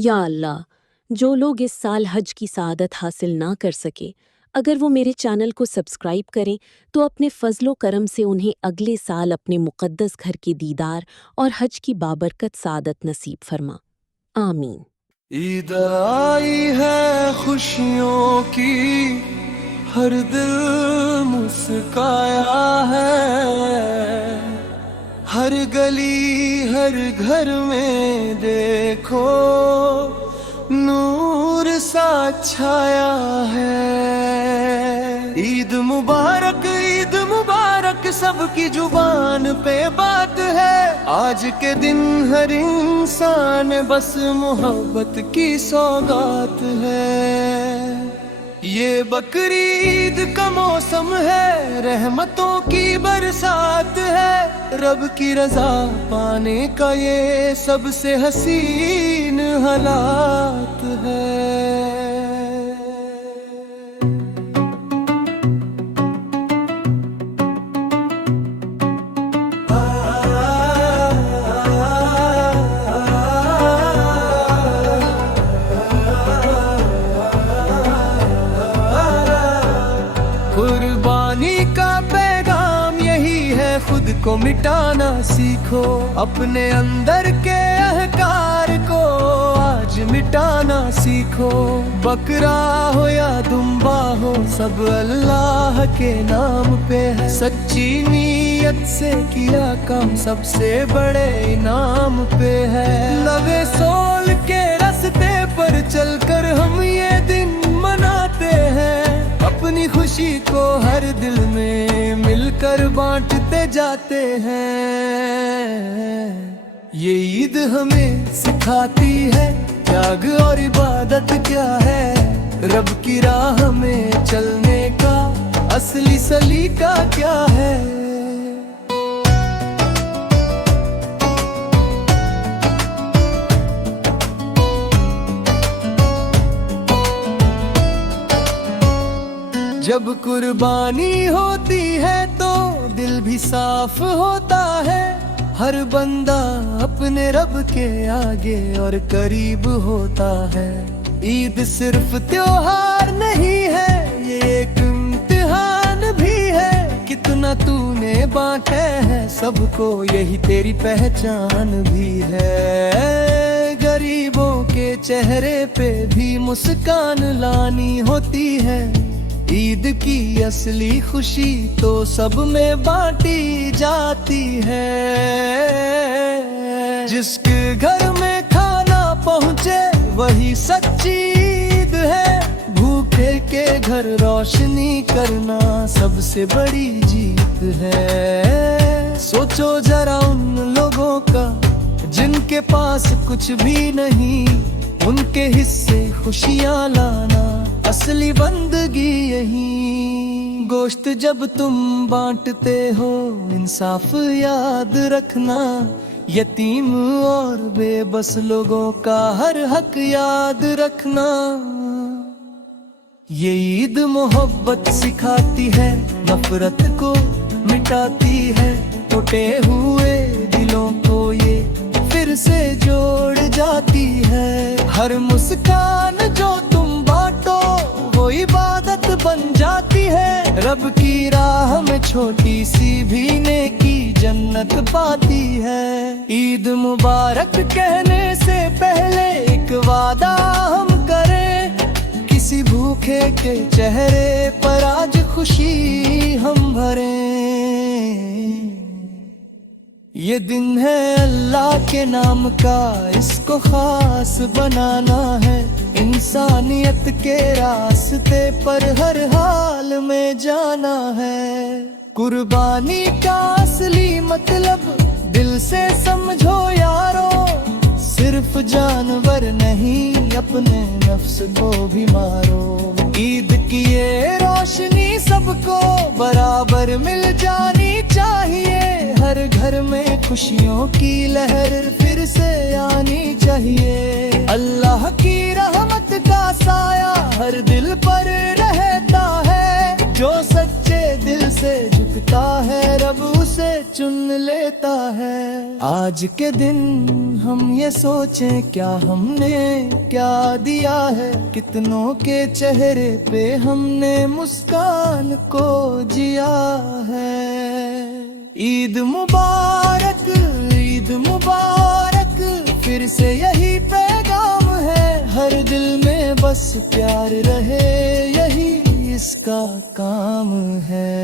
یا اللہ، جو لوگ اس سال حج کی سعادت حاصل نہ کر سکے، اگر وہ میرے چینل کو سبسکرائب کریں تو اپنے فضل و کرم سے انہیں اگلے سال اپنے مقدس گھر کے دیدار اور حج کی بابرکت سعادت نصیب فرما، آمین۔ عید آئی ہے خوشیوں کی، ہر دل مسکایا ہے، ہر گلی ہر گھر میں دیکھو نور سا چھایا ہے۔ عید مبارک عید مبارک سب کی زبان پہ بات ہے، آج کے دن ہر انسان بس محبت کی سوغات ہے۔ یہ بقرعید کا موسم ہے، رحمتوں کی برسات ہے، رب کی رضا پانے کا یہ سب سے حسین حالات ہے۔ قربانی کا پیغام یہی ہے، خود کو مٹانا سیکھو، اپنے اندر کے احکار کو آج مٹانا سیکھو۔ بکرا ہو یا دمبا ہو سب اللہ کے نام پہ ہے، سچی نیت سے کیا کام سب سے بڑے انعام پہ ہے۔ لبے سول کے راستے پر چل کر ہم یہ دن مناتے ہیں، اپنی خوشی کو ہر دل میں مل کر بانٹتے جاتے ہیں۔ یہ عید ہمیں سکھاتی ہے تیاگ اور عبادت کیا ہے، رب کی راہ میں چلنے کا اصلی سلیقہ کیا ہے۔ جب قربانی ہوتی ہے تو دل بھی صاف ہوتا ہے، ہر بندہ اپنے رب کے آگے اور قریب ہوتا ہے۔ عید صرف تیوہار نہیں ہے، یہ ایک امتحان بھی ہے، کتنا تو نے بانٹے ہے سب کو یہی تیری پہچان بھی ہے۔ غریبوں کے چہرے پہ بھی مسکان لانی ہوتی ہے، عید کی اصلی خوشی تو سب میں بانٹی جاتی ہے۔ جس کے گھر میں کھانا پہنچے وہی سچی عید ہے، بھوکے کے گھر روشنی کرنا سب سے بڑی جیت ہے۔ سوچو ذرا ان لوگوں کا جن کے پاس کچھ بھی نہیں، ان کے حصے خوشیاں لانا اصلی بندگی یہی۔ گوشت جب تم بانٹتے ہو انصاف یاد رکھنا، یتیم اور بے بس لوگوں کا ہر حق یاد رکھنا۔ یہ عید محبت سکھاتی ہے، نفرت کو مٹاتی ہے، ٹوٹے ہوئے دلوں کو یہ پھر سے جوڑ جاتی ہے۔ ہر مسکان جو تم بانٹو وہ عبادت بن جاتی ہے، رب کی راہ میں چھوٹی سی بھی نیکی جنت پاتی ہے۔ عید مبارک کہنے سے پہلے ایک وعدہ ہم کریں، کسی بھوکے کے چہرے پر آج خوشی ہم بھریں۔ یہ دن ہے اللہ کے نام کا، اس کو خاص بنانا ہے، انسانیت کے راستے پر ہر حال میں جانا ہے۔ قربانی کا اصلی مطلب دل سے سمجھو یارو، صرف جانور نہیں اپنے نفس کو بھی مارو۔ عید کی یہ روشنی سب کو برابر مل جانی چاہیے، ہر گھر میں خوشیوں کی لہر پھر سے آنی چاہیے۔ اللہ کی رحمت کا سایہ ہر دل پر رہتا ہے، جو سچے دل سے جھکتا ہے رب اسے چن لیتا ہے۔ آج کے دن ہم یہ سوچیں کیا ہم نے کیا دیا ہے، کتنوں کے چہرے پہ ہم نے مسکان کو جیا ہے۔ عید مبارک، عید مبارک، پھر سے یہی پیغام ہے، ہر دل میں بس پیار رہے یہی اس کا کام ہے۔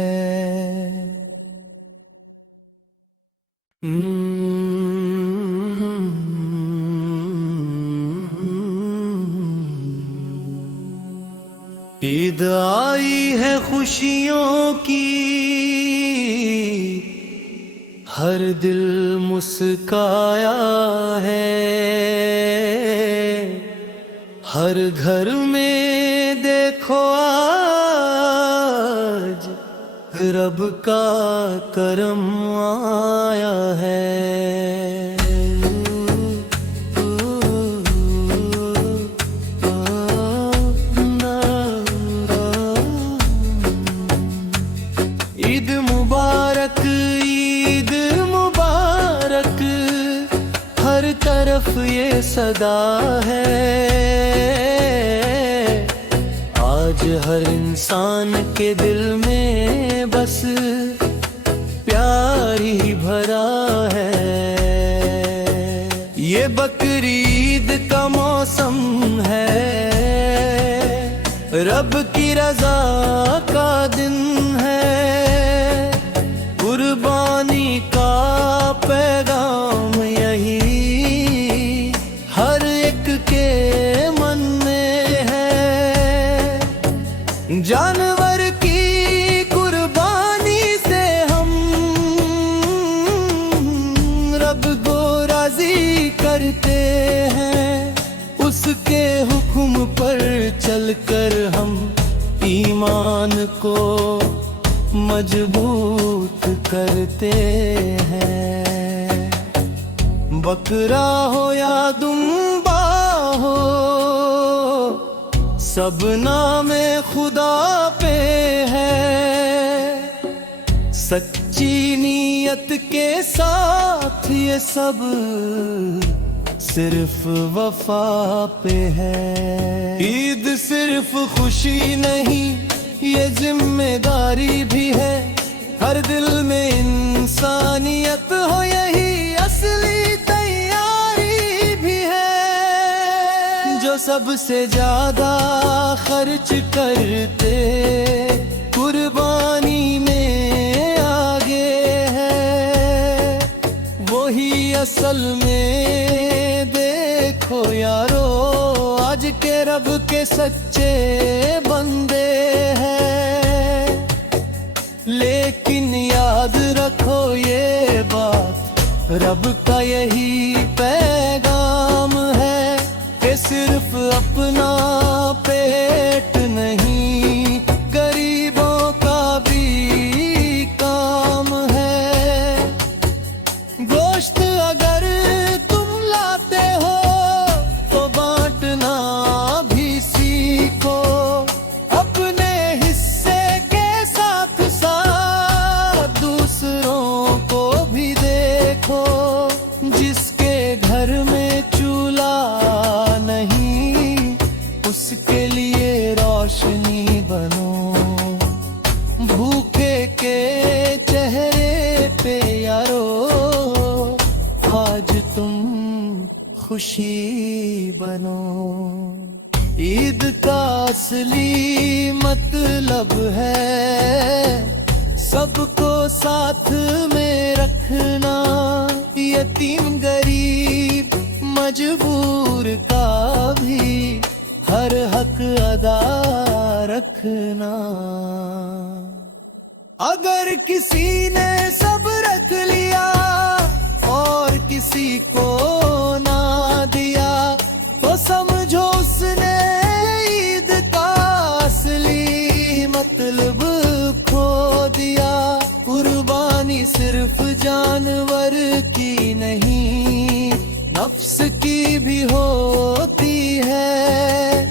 عید آئی ہے خوشیوں کی، ہر دل مسکایا ہے، ہر گھر میں دیکھو آج رب کا کرم آیا ہے۔ عید مبارک، عید مبارک، ہر طرف یہ صدا ہے، آج ہر انسان کے دل میں بس پیار ہی بھرا ہے۔ یہ بقرعید کا موسم ہے، رب کی رضا کا دن ہے، قربانی کا پیغام یہی ہر ایک کے من میں ہے۔ جانور کی قربانی سے ہم رب کو راضی کرتے ہیں، اس کے حکم پر چل کر ہم ایمان کو مضبوط کرتے ہیں۔ بکرا ہو یا دمبا ہو، سب نام خدا پہ ہے، سچی نیت کے ساتھ یہ سب صرف وفا پہ ہے۔ عید صرف خوشی نہیں، یہ ذمہ داری بھی ہے، ہر دل میں انسانیت ہو یہی اصلی تیاری بھی ہے۔ جو سب سے زیادہ خرچ کرتے قربانی میں آگے ہے، وہی اصل میں دیکھو یارو آج کے رب کے سچے بندے ہیں۔ لیکن یاد رکھو یہ بات، رب کا یہی پیغام ہے کہ صرف اپنا پیٹ نہیں، غریبوں کا بھی کام ہے۔ گوشت اگر تم لاتے ہو تو بانٹنا بھی سیکھو، اپنے حصے کے ساتھ ساتھ دوسروں کو بھی دیکھو، جس کے گھر میں چولہا نہیں اس کے لیے روشنی بنو، بھوکے کے چہرے پہ یارو آج تم خوشی بنو۔ عید کا اصلی مطلب ہے سب کو ساتھ میں رکھنا، یتیم غریب مجبور کا بھی ہر حق ادا رکھنا۔ اگر کسی نے سب رکھ لیا اور کسی کو نہ دیا تو سمجھو اس نے عید کا اصلی مطلب کھو دیا۔ قربانی صرف جانور کی نہیں، نفس کی بھی ہوتی ہے،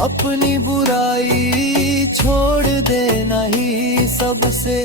اپنی برائی چھوڑ دینا ہی سب سے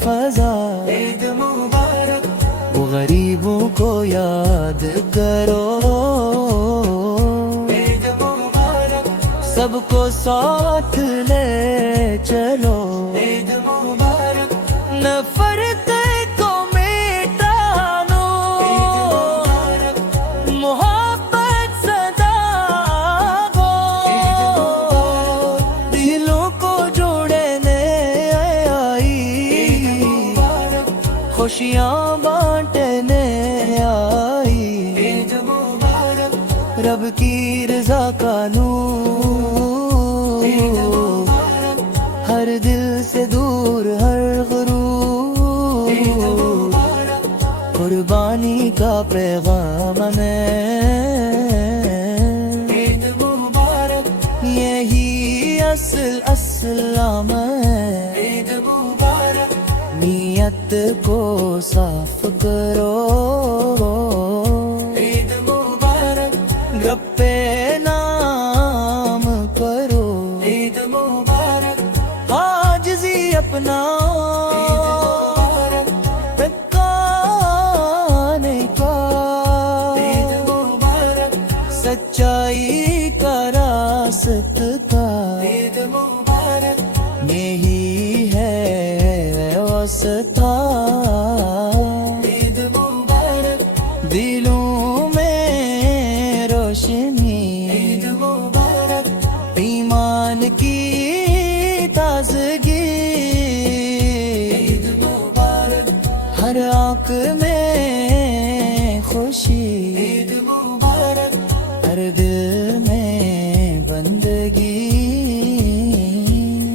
فضا عید مبارک وہ غریبوں کو یاد کرو عید مبارک سب کو ساتھ لے چلو عید مبارک نفرت کو مٹانو عید مبارک محبت سدا ہو دلوں کو جوڑنے آئی خوشیاں بانٹنے آئی عید مبارک رب کی رضا کا نور ہر دل سے دور ہر غرور قربانی کا پیغام ہے عید مبارک یہی اصل اسلام ہے عید مبارک نیت کو صاف کرو عید مبارک گپے نام کرو عید مبارک عاجزی اپنا سچائی کا راستہ عید مبارک یہی ہے واسطہ عید مبارک دلوں میں روشنی عید مبارک ایمان کی تازگی عید مبارک ہر آنکھ میں خوشی عید مبارک ہر دل میں بندگی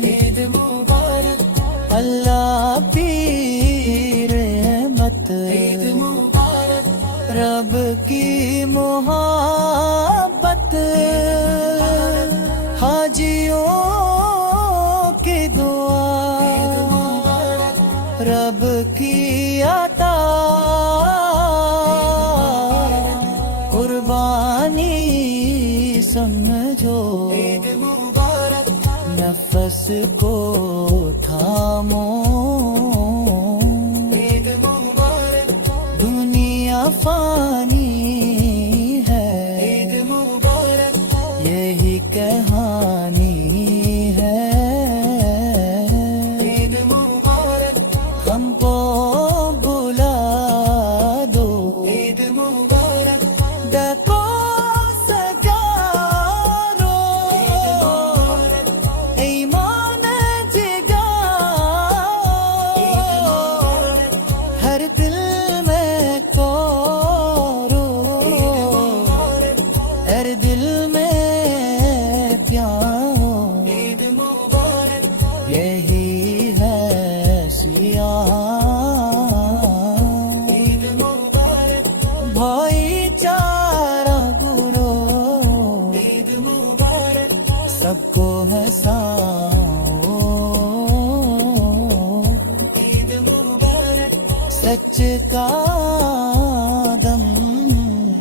عید مبارک اللہ کی رحمت عید مبارک رب کی محبت حاجیوں کی دعا رب کی عطا قربانی سمجھو عید مبارک نفس کو تھامو عید مبارک دنیا فانی ہے عید مبارک یہی کہانی ہے عید مبارک ہم کو بلا دو عید مبارک ڈکو یہی ہے سیاہ عید مبارک بھائی چارہ گرو عید مبارک سب کو ہے عید مبارک سچ کا دم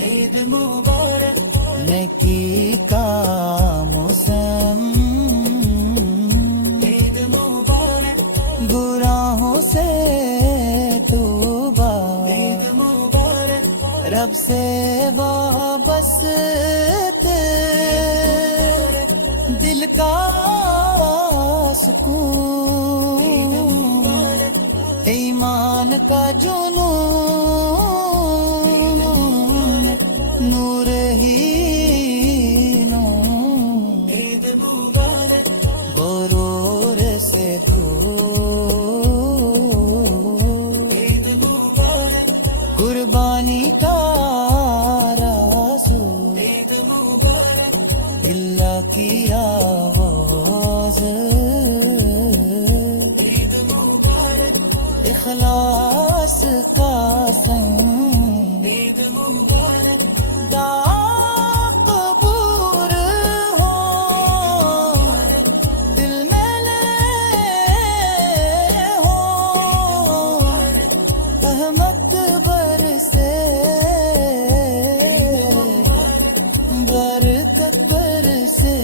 عید مبارک نیکی کا موسم گناہوں سے توبہ عید مبارک رب سے وابستہ دل کا سکون ایمان کا جنون نور ہی نور عید مبارک غرور سے قربانی کا رسول عید مبارک اللہ کی آواز عید مبارک اخلاص کا سنگ عید مبارک دعا قبول ہو دل میں لے ہو احمد برسے برکت برسے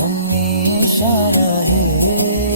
ہمیشہ رہے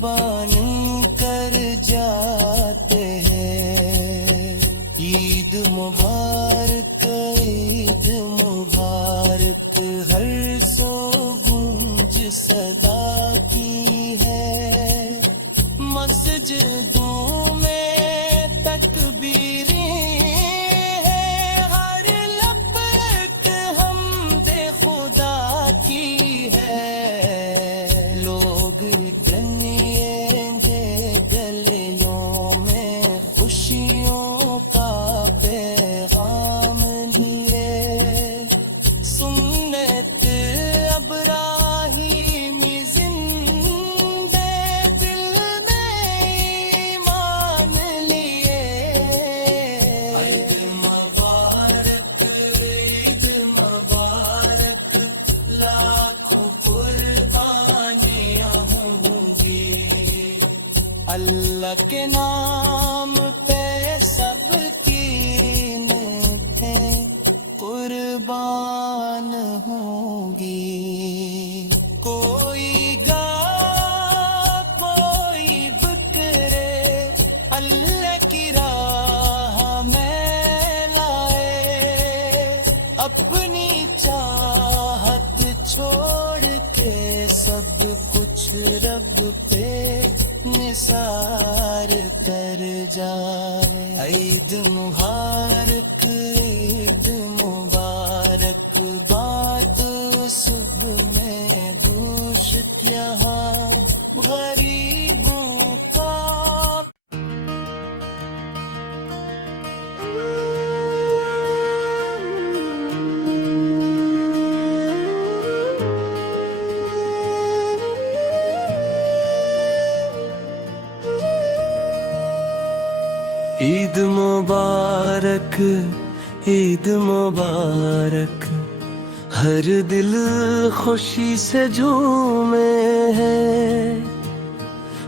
قربانی کر جاتے ہیں۔ عید مبارک عید مبارک، ہر سو گونج صدا کی ہے، مسجدوں میں تکبیریں ہیں، ہر لبیک حمد خدا کی ہے، لوگ گنیں گے گلیوں میں خوشیوں کا پیغام لیے، سنت ابراہیمی زندہ دل میں ایمان لیے۔ عید مبارک عید مبارک، لاکھوں قربانیاں ہوں گی، اللہ کے نام پہ سب کی نعمتیں قربان ہوں گی۔ کوئی گا کوئی بکرے اللہ کی راہ میں لائے، اپنی چاہت چھوڑ کے سب کچھ رب پہ نثار کر جائے۔ عید مبارک عید مبارک، بات صبح میں دوش یہاں غریبوں کا۔ عید مبارک عید مبارک، ہر دل خوشی سے جھومے ہے،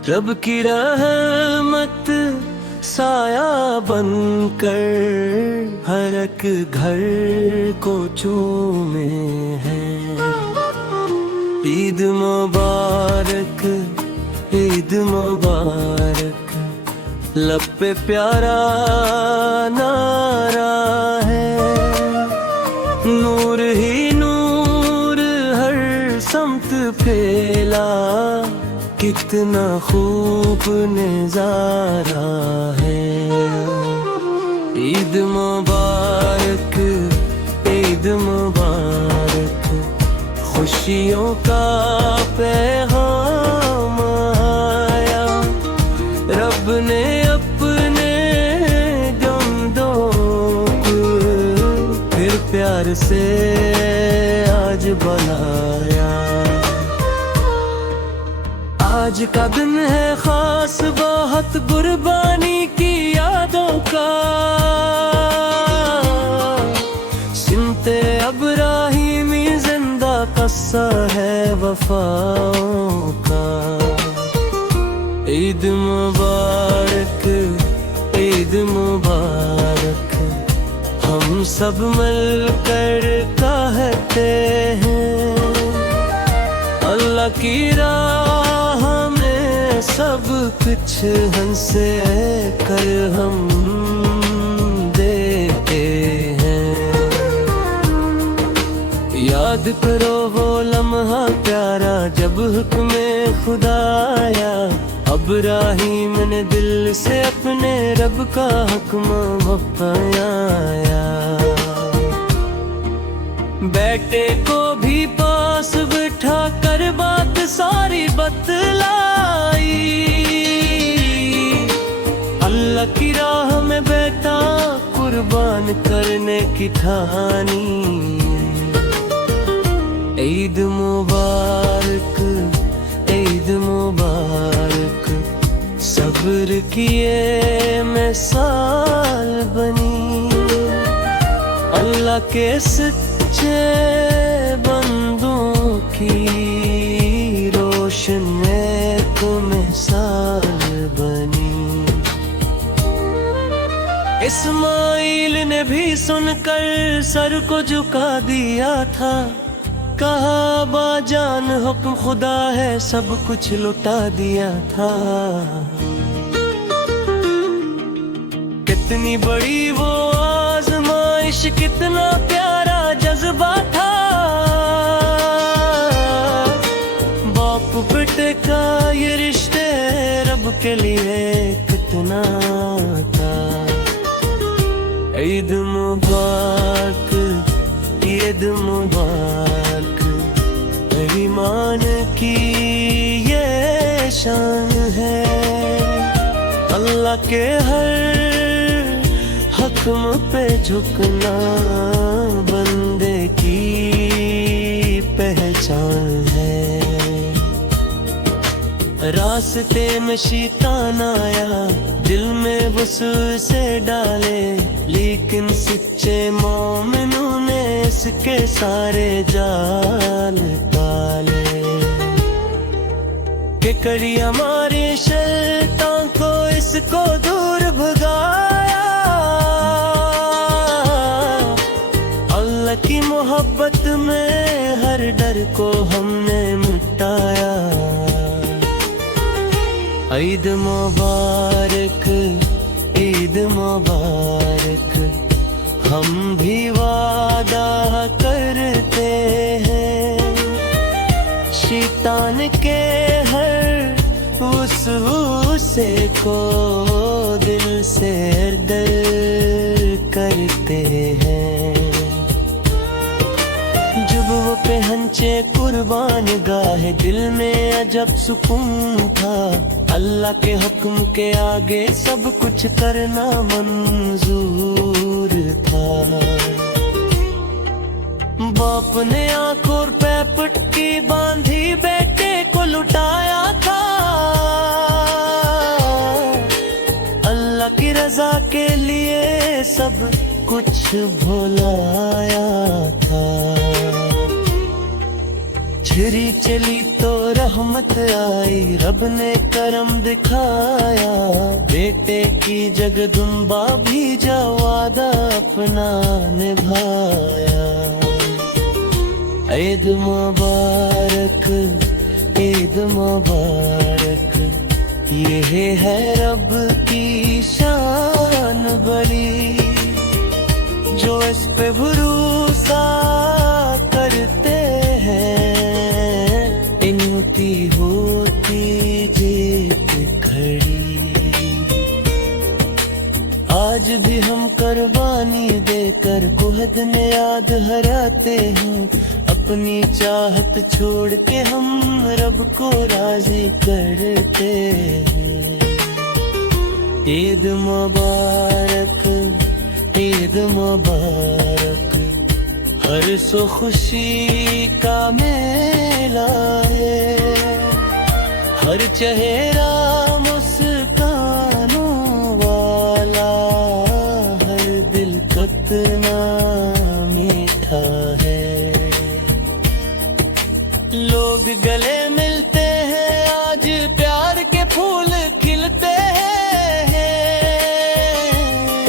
رب کی رحمت سایہ بن کر ہر ایک گھر کو چومے ہے۔ عید مبارک عید مبارک، لب پہ پیارا نعرہ ہے، نور ہی نور ہر سمت پھیلا، کتنا خوب نظارہ ہے۔ عید مبارک عید مبارک، خوشیوں کا پیغام آیا، رب نے اپنے بندوں کو پھر پیار سے آج بلایا۔ آج کا دن ہے خاص بہت قربانی کی یادوں کا، سمت ابراہیمی زندہ قصہ ہے وفاؤں کا۔ عید مبارک عید مبارک، ہم سب مل کر کہتے ہیں، اللہ کی راہ میں سب کچھ ہنسے کر ہم دیتے ہیں۔ یاد کرو وہ لمحہ پیارا جب حکم خدا آیا، ابراہیم نے دل سے اپنے رب کا حکم بتایا، بیٹے کو بھی پاس بٹھا کر بات ساری بتلائی، اللہ کی راہ میں بیٹا قربان کرنے کی ٹھانی۔ عید مبارک عید مبارک، صبر کیے مثال بنی، اللہ کے سچے بندوں کی روشن ایک مثال بنی۔ اسماعیل نے بھی سن کر سر کو جھکا دیا تھا، کہا باجان حکم خدا ہے، سب کچھ لٹا دیا تھا۔ کتنی بڑی وہ آزمائش، کتنا پیارا جذبہ تھا، باپ بیٹے کا یہ رشتے رب کے لیے کتنا تھا۔ عید مبارک، عید مبارک، ایمان کی یہ شان ہے، اللہ کے ہر حکم پہ جھکنا بندے کی پہچان ہے۔ راستے میں شیطان آیا، دل میں وسوسے ڈالے، لیکن سچے مومنوں نے اس کے سارے جال ڈالے۔ کہ کری ہماری شیطان کو اس کو دور بھگایا، اللہ کی محبت میں ہر ڈر کو ہم نے مٹایا۔ عید مبارک، عید مبارک، ہم بھی وعدہ کرتے ہیں، شیطان کے ہر وسوسے کو دل سے دور کرتے ہیں۔ جب وہ پہنچے قربان گاہ، دل میں عجب سکون تھا، اللہ کے حکم کے آگے سب کچھ کرنا منظور تھا۔ باپ نے آنکھ اور پہ پٹکی باندھی بیٹے کو لٹایا تھا، اللہ کی رضا کے لیے سب کچھ بھلایا تھا۔ چھری چلی تو رحمت آئی، رب نے کرم دکھایا، بیٹے کی جگدمبا بھی جا وعدہ اپنا نبھایا۔ عید مبارک، عید مبارک، یہ ہے رب کی شان بڑی، جو اس پہ بھروسہ کرتے ہیں، ان کی ہوتی جیت کھڑی۔ آج بھی ہم قربانی دے کر عہد میں یاد ہراتے ہیں، اپنی چاہت چھوڑ کے ہم رب کو راضی کرتے ہیں۔ عید مبارک، عید مبارک، ہر سو خوشی کا میلہ ہے، ہر چہرہ مسکانوں والا، ہر دل کتنا میٹھا ہے۔ لوگ گلے ملتے ہیں، آج پیار کے پھول کھلتے ہیں،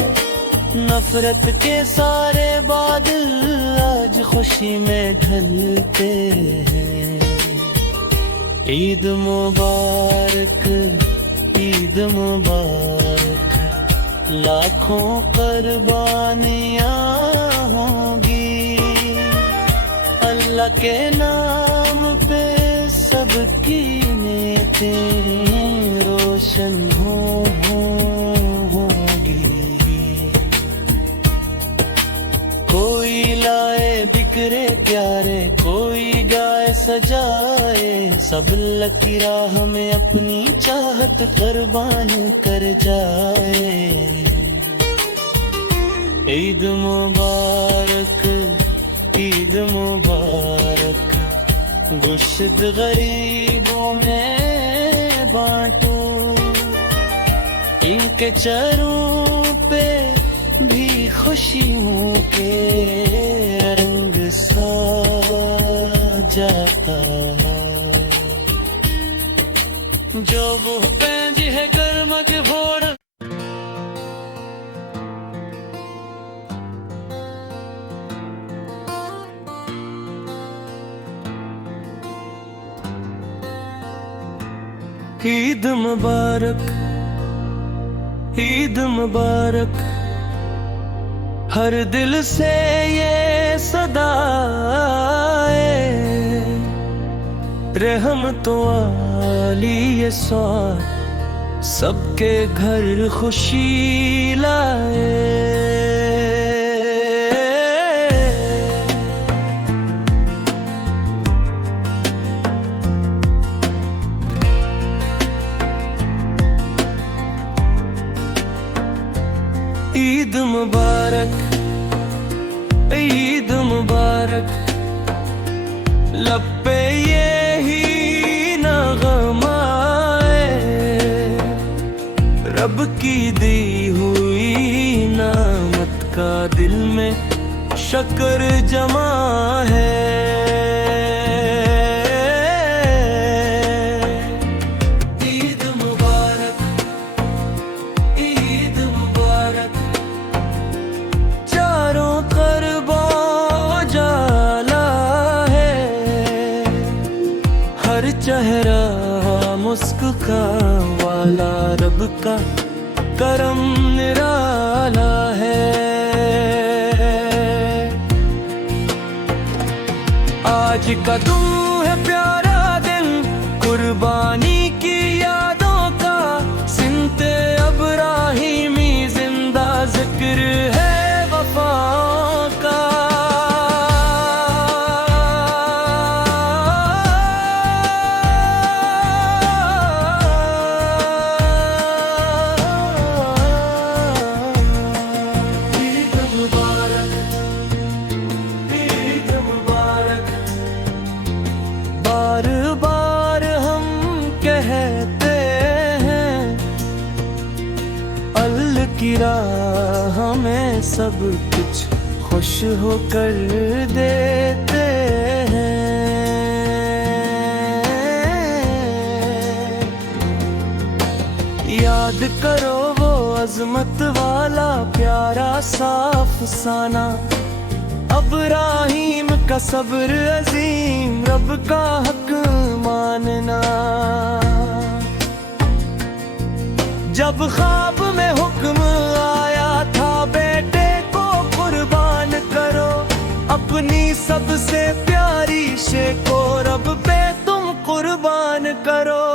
نفرت کے سارے بادل آج خوشی میں ڈھلتے ہیں۔ عید مبارک، عید مبارک، لاکھوں قربانیاں ہوں گی، اللہ کے نام پہ سب کی نیتیں روشن ہوں گی۔ کوئی لائے بکھرے پیارے، کوئی گائے سجائے، سب اللہ کی راہ میں اپنی چاہت قربان کر جائے۔ عید مبارک، عید مبارک، گشت غریبوں میں بانٹو، ان کے چروں پہ بھی خوشیوں کے رنگ سا جاتا، جو وہ پینج ہے گرمک بھوڑ۔ عید مبارک عید مبارک، ہر دل سے یہ صدا ہے، رحمتوں والی یہ سوات سب کے گھر خوشی لائے۔ عید مبارک عید مبارک، لب پہ یہی نغمہ ہے، رب کی دی ہوئی نعمت کا دل میں شکر جمع ہے۔ عید مبارک عید مبارک، چاروں طرف اجالا ہے، ہر چہرہ مسکان والا، رب کا کرم نرالا ہے۔ آج کا تم ہے پیارا دن، قربانی کی یادوں کا، سمت ابراہیمی زندہ ذکر ہے وفا کا۔ عید مبارک عید مبارک، بار بار ہم کہتے ہیں، اللہ کی راہ میں سب کچھ خوش ہو کر دیتے ہیں۔ یاد کرو وہ عظمت والا پیارا سا افسانہ، ابراہیم کا صبر عظیم، رب کا حق ماننا، جب خواب میں حکم آیا تھا بیٹے کو قربان کرو، اپنی سب سے پیاری شے کو رب پہ تم قربان کرو۔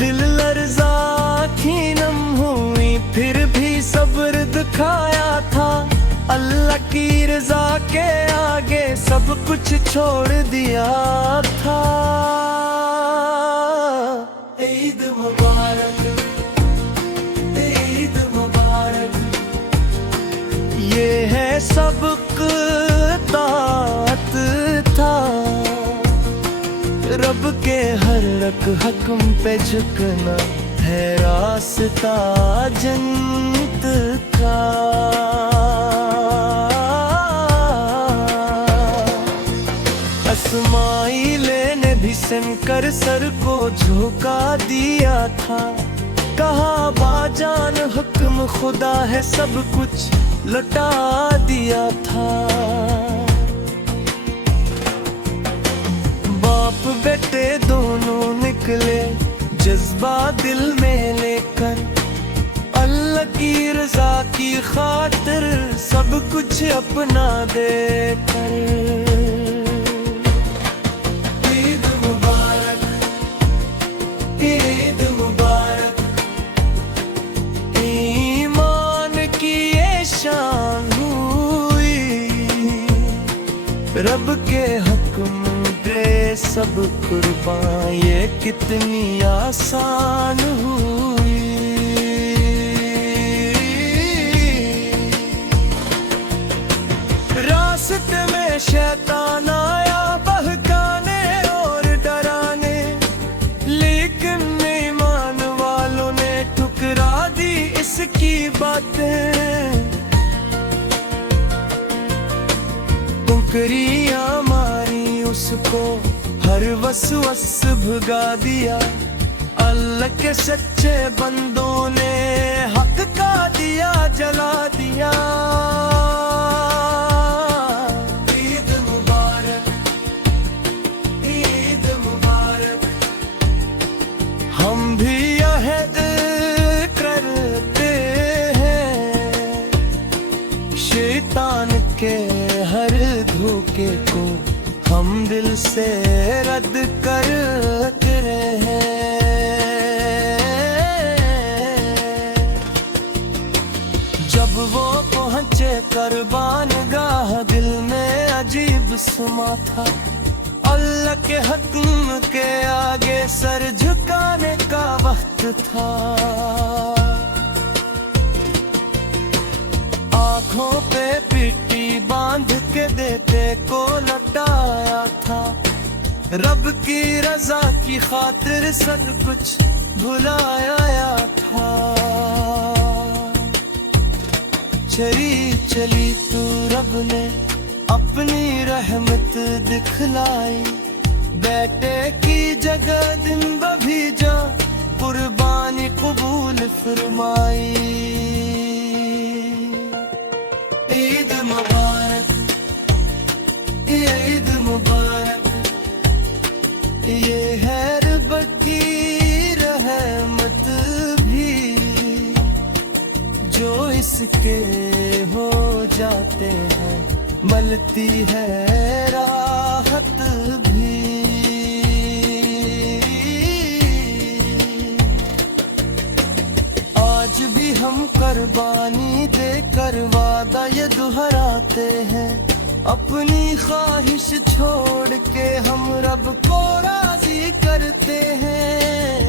دل لرزا آنکھیں نم ہوئی، پھر بھی صبر دکھایا تھا، اللہ کی رضا کے آگے سب کچھ چھوڑ دیا تھا۔ عید مبارک عید مبارک، یہ ہے سبق طاعت تھا، رب کے ہر رک حکم پہ جھکنا ہے راستہ جنت کا۔ اسماعیل نے بھی سن کر سر کو جھکا دیا تھا، کہا باجان حکم خدا ہے، سب کچھ لٹا دیا تھا۔ باپ بیٹے دونوں نکلے جذبہ دل میں لے کر، اللہ کی رضا کی خاطر سب کچھ اپنا دے کر۔ عید مبارک عید مبارک، ایمان کی یہ شان ہوئی، رب کے حکم پہ سب قربان، یہ کتنی آسان ہوئی۔ راستے میں شیطان آیا بہکانے اور ڈرانے، لیکن ایمان والوں نے ٹھکرا دی اس کی باتیں، ٹکریاں ماری اس کو، ہر وسوس بھگا دیا، اللہ کے سچے بندوں نے حق کا دیا جلا دیا۔ عید مبارک عید مبارک، کو ہم دل سے رد کرتے رہے۔ جب وہ پہنچے قربان گاہ دل میں عجیب سما تھا، اللہ کے حکم کے آگے سر جھکانے کا وقت تھا۔ آنکھوں پہ پٹی باندھ کے دیتے کو لٹایا تھا، رب کی رضا کی خاطر سب کچھ بھلایا تھا۔ چلی چلی تو رب نے اپنی رحمت دکھلائی، بیٹے کی جگہ دن بھیجا قربانی قبول فرمائی۔ عید مبارک، عید مبارک، یہ ہے رب کی رحمت بھی، جو اس کے ہو جاتے ہیں ملتی ہے راحت بھی۔ آج بھی ہم قربانی دے کر وعدہ یہ دہراتے ہیں، اپنی خواہش چھوڑ کے ہم رب کو راضی کرتے ہیں۔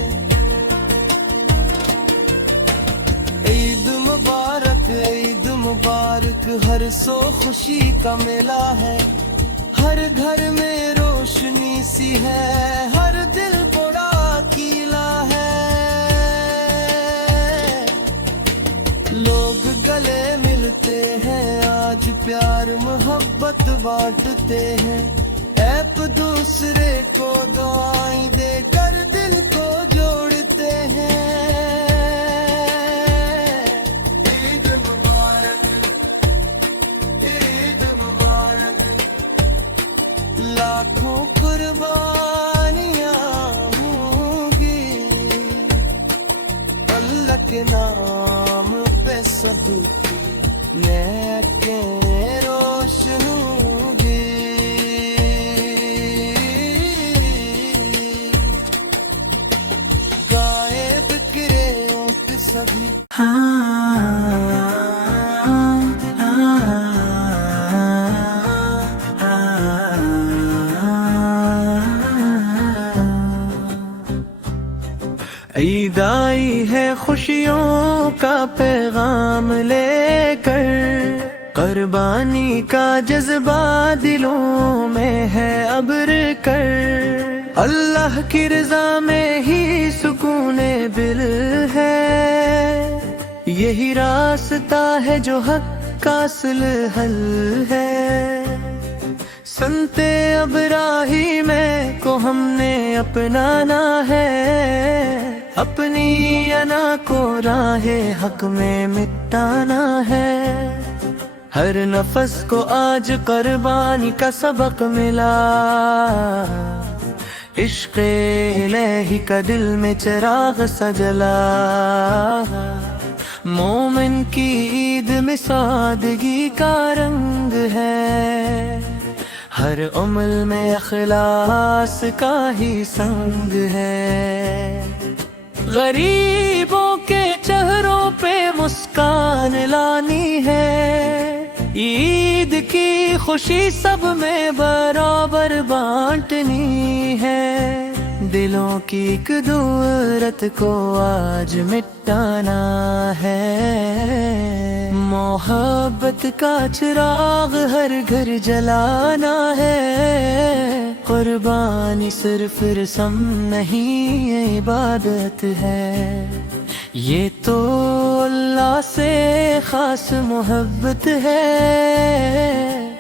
عید مبارک، عید مبارک، ہر سو خوشی کا میلہ ہے، ہر گھر میں روشنی سی ہے، ہر دل بڑا اکیلا ہے۔ لوگ گلے ملتے ہیں، آج پیار محبت بانٹتے ہیں، ایپ دوسرے کو دعائیں دے کر دل کو جوڑتے ہیں۔ لاکھوں قربانیاں ہوں گی اللہ کے نام پہ، سب کی نیکیں روشن ہوں گی۔ گائے بکرے اونٹ سبھی عید آئی ہے خوشیوں کا پیغام لے کر، قربانی کا جذبہ دلوں میں ہے ابر کر، اللہ کی رضا میں ہی سکون دل ہے، یہی راستہ ہے جو حق کا اصل حل ہے۔ سنت ابراہیم کو ہم نے اپنانا ہے، اپنی انا کو راہ حق میں مٹانا ہے، ہر نفس کو آج قربانی کا سبق ملا، عشق الہی کا دل میں چراغ سجلا، مومن کی عید میں سادگی کا رنگ ہے، ہر عمل میں اخلاص کا ہی سنگ ہے، غریبوں کے چہروں پہ مسکان لانی ہے، عید کی خوشی سب میں برابر بانٹنی ہے، دلوں کی ایک دورت کو آج مٹانا ہے، محبت کا چراغ ہر گھر جلانا ہے، قربانی صرف رسم نہیں یہ عبادت ہے، یہ تو اللہ سے خاص محبت ہے،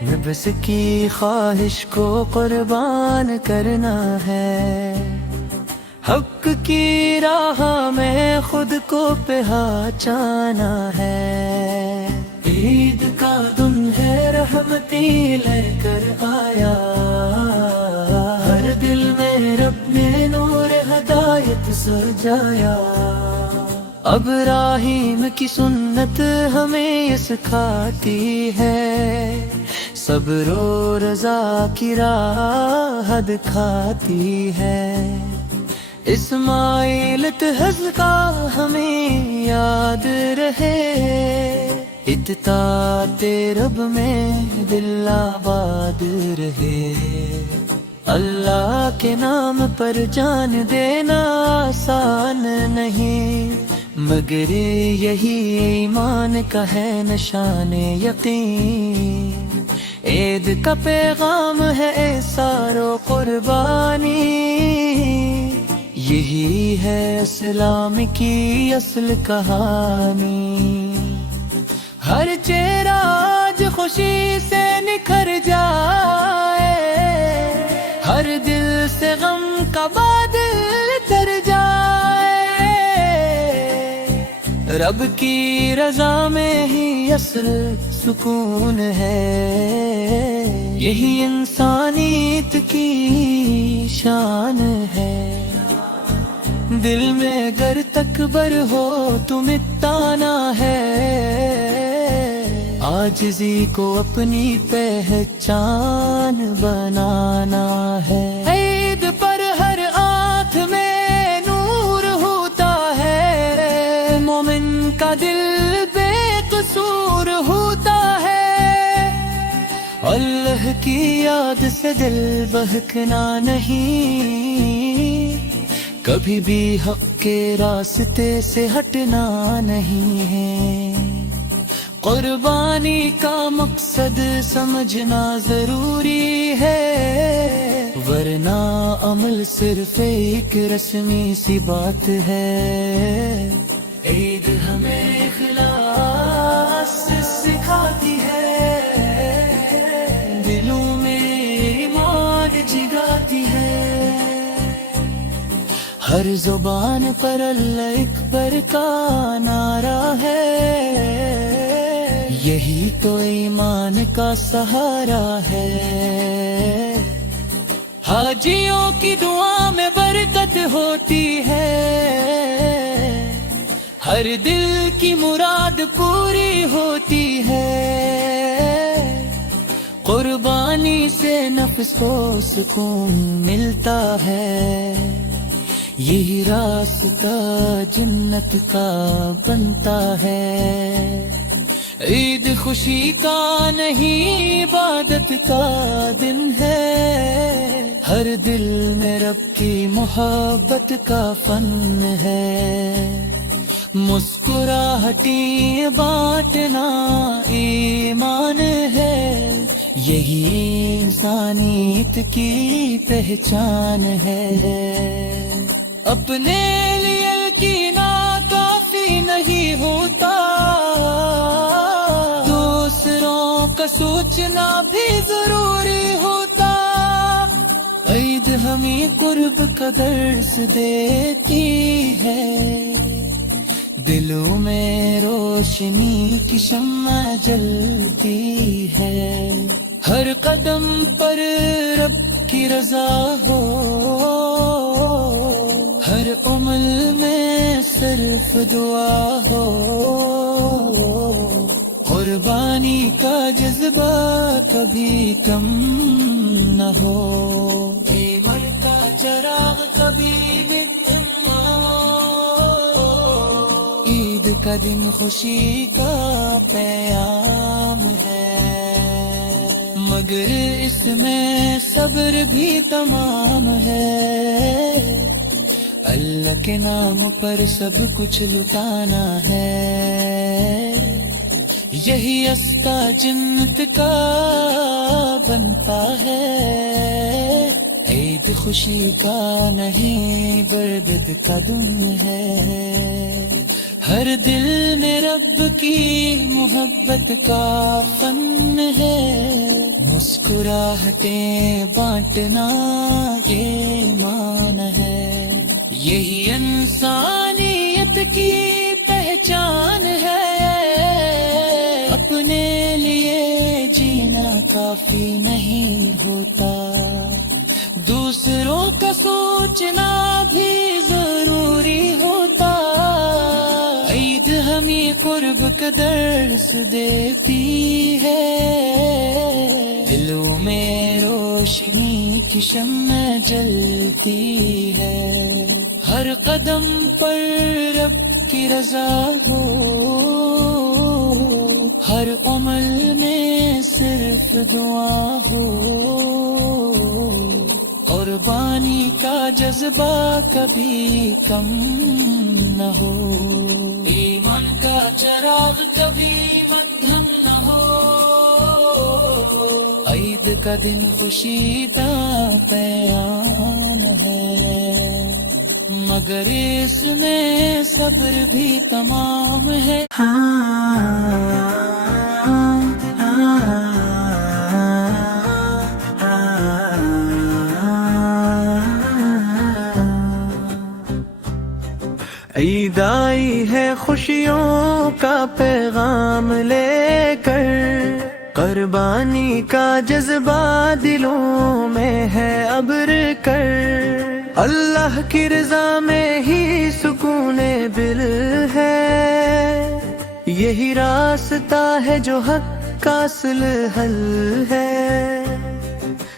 نفس کی خواہش کو قربان کرنا ہے، حق کی راہ میں خود کو پہچانا ہے، عید کا دن ہے رحمتی لے کر آیا، ہر دل میں رب نے نور ہدایت سجایا، ابراہیم کی سنت ہمیں یہ سکھاتی ہے، صبر و رضا کی راہ دکھاتی ہے، اسماعیل تہذ کا ہمیں یاد رہے، اطاعت رب میں دل آباد رہے۔ اللہ کے نام پر جان دینا آسان نہیں، مگر یہی ایمان کا ہے نشان یقین۔ عید کا پیغام ہے احسان و قربانی، یہی ہے اسلام کی اصل کہانی۔ ہر چہرہ آج خوشی سے نکھر جائے، ہر دل سے غم کا بادل تر جائے، رب کی رضا میں ہی اصل سکون ہے، یہی انسانیت کی شان ہے۔ دل میں گر تکبر ہو تو مٹانا ہے، عاجزی کو اپنی پہچان بنانا ہے۔ عید پر ہر آنکھ میں نور ہوتا ہے، مومن کا دل بے قصور ہوتا ہے، اللہ کی یاد سے دل بہکنا نہیں، کبھی بھی حق کے راستے سے ہٹنا نہیں ہے۔ قربانی کا مقصد سمجھنا ضروری ہے، ورنہ عمل صرف ایک رسمی سی بات ہے۔ عید ہمیں اخلاص سکھاتی ہے، دلوں میں ایمان جگاتی ہے، ہر زبان پر اللہ اکبر کا نعرہ ہے، یہی تو ایمان کا سہارا ہے۔ حاجیوں کی دعا میں برکت ہوتی ہے، ہر دل کی مراد پوری ہوتی ہے، قربانی سے نفس کو سکون ملتا ہے، یہی راستہ جنت کا بنتا ہے۔ عید خوشی کا نہیں عبادت کا دن ہے، ہر دل میں رب کی محبت کا فن ہے، مسکراہٹیں بانٹنا ایمان ہے، یہی انسانیت کی پہچان ہے۔ اپنے لیے کینا کافی نہیں ہوتا، دوسروں کا سوچنا بھی ضروری ہوتا، عید ہمیں قرب کا درس دیتی ہے، دلوں میں روشنی کی شمع جلتی ہے، ہر قدم پر رب کی رضا ہو، ہر عمل میں صرف دعا ہو، قربانی کا جذبہ کبھی کم نہ ہو، ایمان کا چراغ کبھی مٹھ نہ ہو، عید کا دن خوشی کا پیام ہے، مگر اس میں صبر بھی تمام ہے، اللہ کے نام پر سب کچھ لٹانا ہے، یہی رستہ جنت کا بنتا ہے، عید خوشی کا نہیں بربد کا دن ہے، ہر دل میں رب کی محبت کا فن ہے، مسکراہٹیں بانٹنا یہ مان ہے، یہی انسانیت کی پہچان ہے، اپنے لیے جینا کافی نہیں ہوتا، دوسروں کا سوچنا بھی ضروری ہوتا، عید ہمیں قرب کا درس دیتی ہے، روشنی کی شمع جلتی ہے، ہر قدم پر رب کی رضا ہو، ہر عمل میں صرف دعا ہو، قربانی کا جذبہ کبھی کم نہ ہو، ایمان کا چراغ کبھی مدھم نہ ہو، عید کا دن خوشی کا پیام ہے، مگر اس میں صبر بھی تمام ہے۔ عید آئی ہے خوشیوں کا پیغام لے کر، قربانی کا جذبہ دلوں میں ہے ابر کر، اللہ کی رضا میں ہی سکون دل ہے، یہی راستہ ہے جو حق کا اصل حل ہے،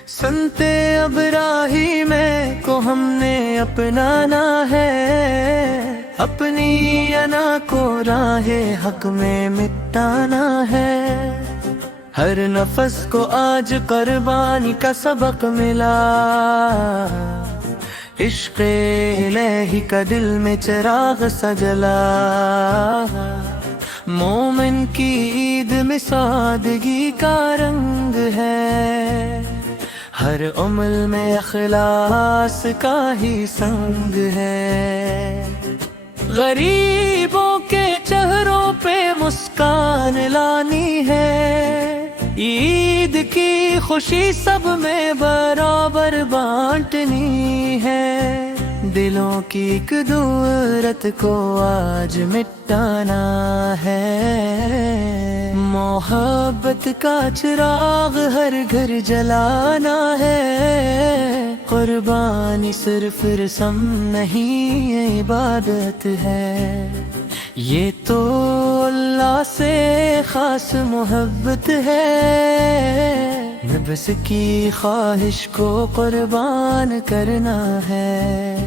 سنتے ابراہیم کو ہم نے اپنانا ہے، اپنی انا کو راہ حق میں مٹانا ہے، ہر نفس کو آج قربانی کا سبق ملا، عشق الہی کا دل میں چراغ سجلا، مومن کی عید میں سادگی کا رنگ ہے، ہر عمل میں اخلاص کا ہی سنگ ہے، غریبوں کے چہروں پہ مسکان لانی ہے، عید کی خوشی سب میں برابر بانٹنی ہے، دلوں کی ایک دورت کو آج مٹانا ہے، محبت کا چراغ ہر گھر جلانا ہے، قربانی صرف رسم نہیں یہ عبادت ہے، یہ تو اللہ سے خاص محبت ہے، نفس کی خواہش کو قربان کرنا ہے،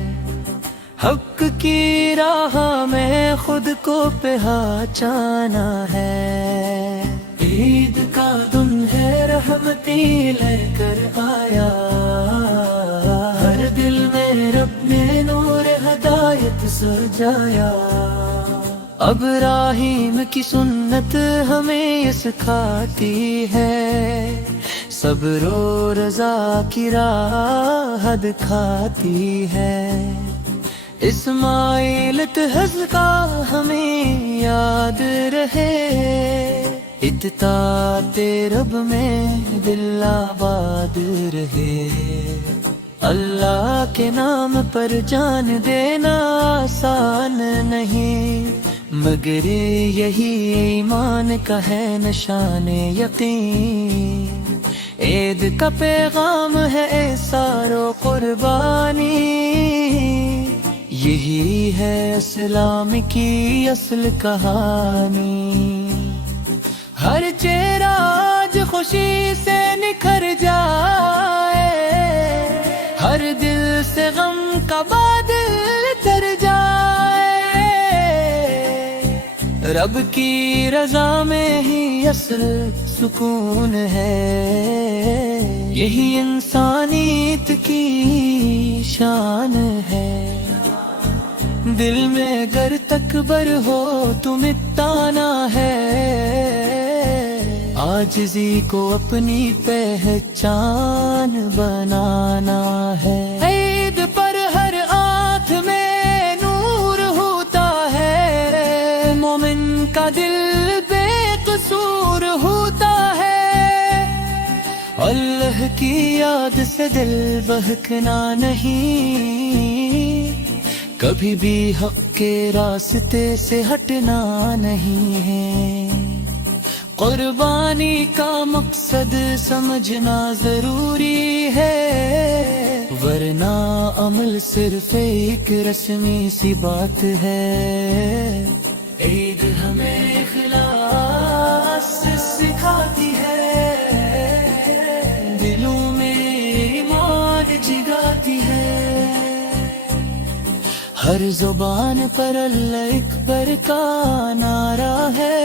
حق کی راہ میں خود کو پہچانا ہے، عید کا دن ہے رحمتی لے کر آیا، ہر دل میں رب نے نور ہدایت سجایا، ابراہیم کی سنت ہمیں یہ سکھاتی ہے، صبر و رضا کی راہ دکھاتی ہے، اسماعیل تہذ کا ہمیں یاد رہے، اطاعت رب میں دل آباد رہے، اللہ کے نام پر جان دینا آسان نہیں، مگر یہی ایمان کا ہے نشان یقین، عید کا پیغام ہے احسان و قربانی، یہی ہے اسلام کی اصل کہانی، ہر چہرہ آج خوشی سے نکھر جائے، ہر دل سے غم کا بادل تر جائے، رب کی رضا میں ہی اصل سکون ہے، یہی انسانیت کی شان ہے، دل میں گر تکبر ہو تو مٹانا ہے، عاجزی کو اپنی پہچان بنانا ہے، عید پر ہر آنکھ میں نور ہوتا ہے، مومن کا دل بے قصور ہوتا ہے، اللہ کی یاد سے دل بہکنا نہیں، کبھی بھی حق کے راستے سے ہٹنا نہیں ہے، قربانی کا مقصد سمجھنا ضروری ہے، ورنہ عمل صرف ایک رسمی سی بات ہے، عید ہمیں اخلاص سکھاتی ہے، دلوں میں ہر زبان پر اللہ اکبر کا نعرہ ہے،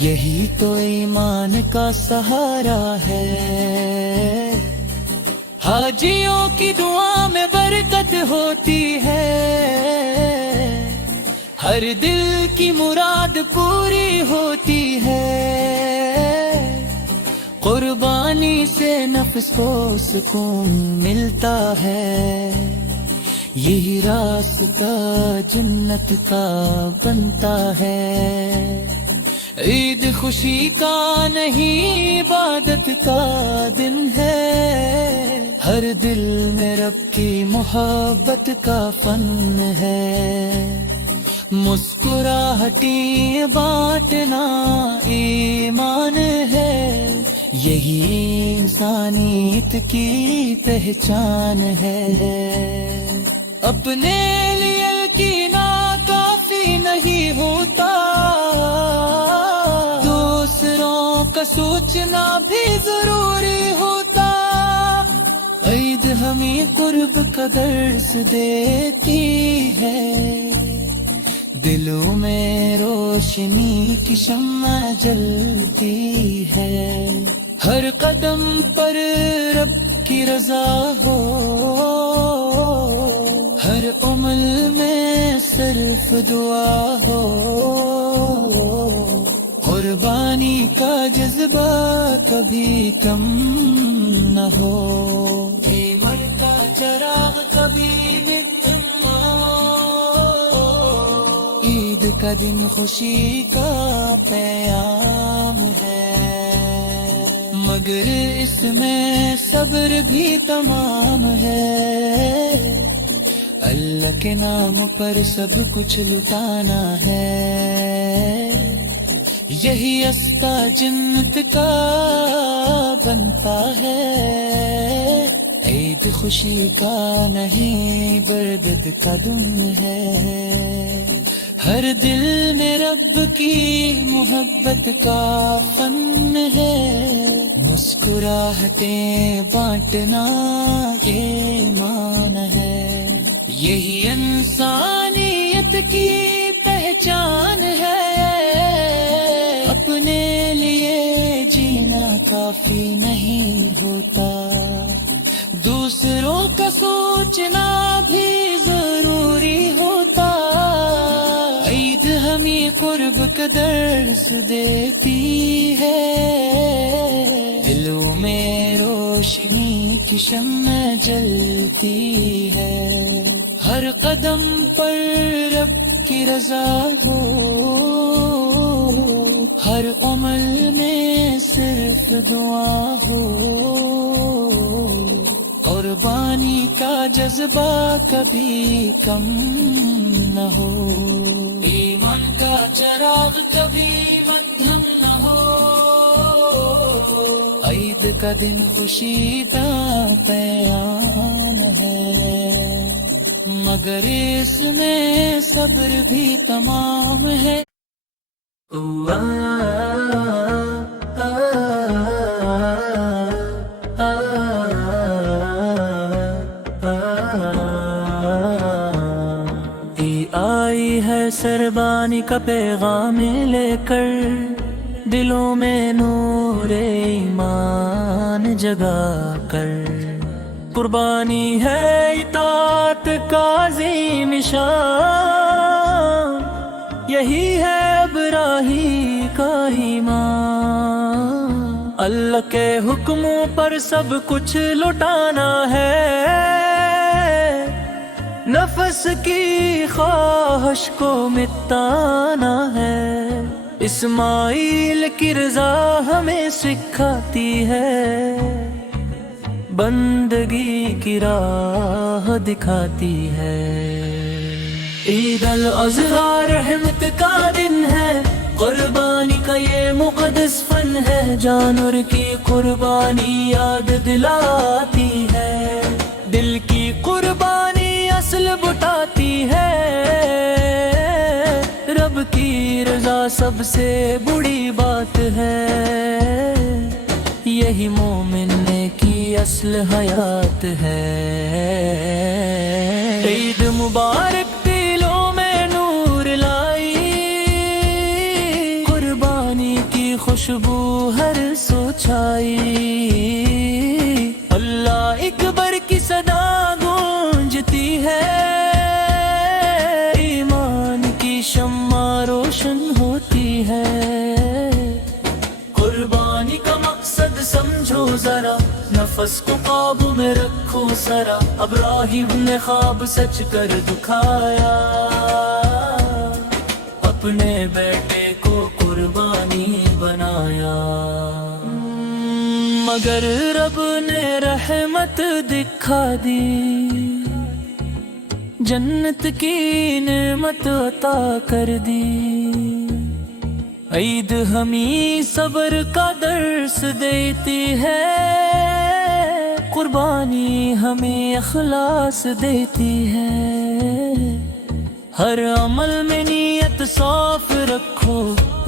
یہی تو ایمان کا سہارا ہے۔ حاجیوں کی دعا میں برکت ہوتی ہے، ہر دل کی مراد پوری ہوتی ہے۔ قربانی سے نفس کو سکون ملتا ہے، یہی راستہ جنت کا بنتا ہے۔ عید خوشی کا نہیں عبادت کا دن ہے، ہر دل میں رب کی محبت کا فن ہے۔ مسکراہٹیں بانٹنا ایمان ہے، یہی انسانیت کی پہچان ہے۔ اپنے لیے کینا کافی نہیں ہوتا، دوسروں کا سوچنا بھی ضروری ہوتا۔ عید ہمیں قرب کا درس دیتی ہے، دلوں میں روشنی کی شمع جلتی ہے۔ ہر قدم پر رب کی رضا ہو، ہر عمل میں صرف دعا ہو، قربانی کا جذبہ کبھی کم نہ ہو، ایمان کا چراغ کبھی مٹ نہ ہو۔ عید کا دن خوشی کا پیام ہے، مگر اس میں صبر بھی تمام ہے۔ اللہ کے نام پر سب کچھ لٹانا ہے، یہی رستہ جنت کا بنتا ہے۔ عید خوشی کا نہیں بردت کا دن ہے، ہر دل میں رب کی محبت کا فن ہے۔ مسکراہٹیں بانٹنا یہ مان ہے، یہی انسانیت کی پہچان ہے۔ اپنے لیے جینا کافی نہیں ہوتا، دوسروں کا سوچنا بھی ضروری ہوتا۔ عید ہمیں قرب کا درس دیتی ہے، دلوں میں روشنی کی شمع جلتی ہے۔ ہر قدم پر رب کی رضا ہو، ہر عمل میں صرف دعا ہو، قربانی کا جذبہ کبھی کم نہ ہو، ایمان کا چراغ کبھی مدھم نہ ہو۔ عید کا دن خوشی کا پیام ہے، مگر اس میں صبر بھی تمام ہے۔ آئی ہے سربانی کا پیغام لے کر، دلوں میں نور ایمان جگا کر، قربانی ہے اطاعت کا عظیم شان، یہی ہے ابراہی کا ایمان۔ اللہ کے حکموں پر سب کچھ لٹانا ہے، نفس کی خواہش کو مٹانا ہے، اسماعیل کی رضا ہمیں سکھاتی ہے، بندگی کی راہ دکھاتی ہے۔ عید الاضحیٰ رحمت کا دن ہے، قربانی کا یہ مقدس فن ہے، جانور کی قربانی یاد دلاتی ہے، دل کی قربانی اصل بٹاتی ہے، رب کی رضا سب سے بڑی بات ہے، یہی مومن نے کی اصل حیات ہے۔ عید مبارک دلوں میں نور لائی، قربانی کی خوشبو ہر سو چھائی، اللہ اکبر کی صدا گونجتی ہے، ایمان کی شمع روشن ہوتی ہے۔ قربانی کا مقصد سمجھو ذرا، نفس کو قابو میں رکھو ذرا، ابراہیم نے خواب سچ کر دکھایا، اپنے بیٹے کو قربانی بنایا، مگر رب نے رحمت دکھا دی، جنت کی نعمت عطا کر دی۔ عید ہمیں صبر کا درس دیتی ہے، قربانی ہمیں اخلاص دیتی ہے، ہر عمل میں نیت صاف رکھو،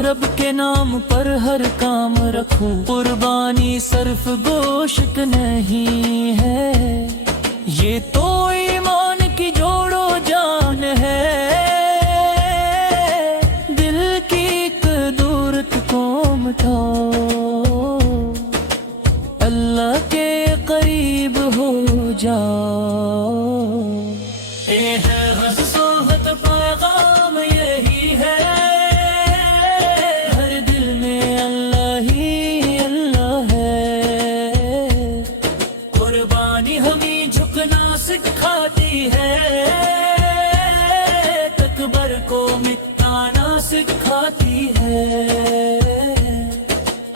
رب کے نام پر ہر کام رکھو، قربانی صرف گوشت نہیں ہے، یہ تو ایمان کی جوڑو جان ہے، دل کی ایک دورت کو مٹاؤ، اللہ کے قریب ہو جاؤ۔ اے ہے صحبت پیغام یہی ہے، ہر دل میں اللہ ہی اللہ ہے، قربانی ہمیں جھکنا سکھاتی ہے، تکبر کو مٹانا سکھاتی ہے،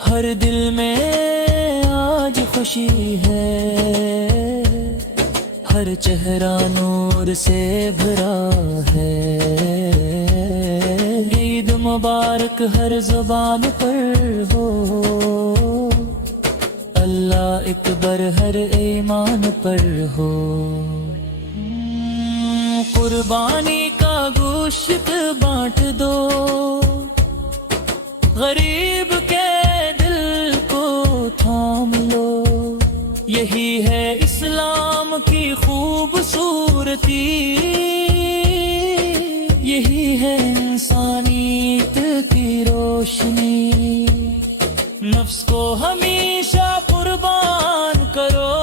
ہر دل میں آج خوشی ہے، ہر چہرہ نور سے بھرا ہے، عید مبارک ہر زبان پر ہو، اللہ اکبر ہر ایمان پر ہو، قربانی کا گوشت بانٹ دو، غریب کے دل کو تھام لو، یہی ہے اسلام کی خوبصورتی، یہی ہے انسانیت کی روشنی، نفس کو ہمیشہ قربان کرو،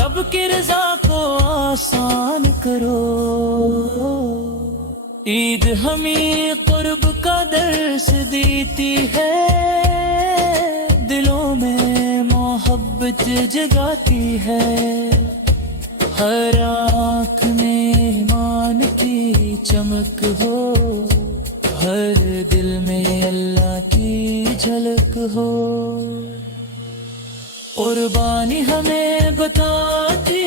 رب کی رضا کو آسان کرو، عید ہمیں قرب کا درس دیتی ہے، دلوں میں محبت جگاتی ہے، ہر آنکھ میں ایمان کی چمک ہو، ہر دل میں اللہ کی جھلک ہو، قربانی ہمیں بتاتی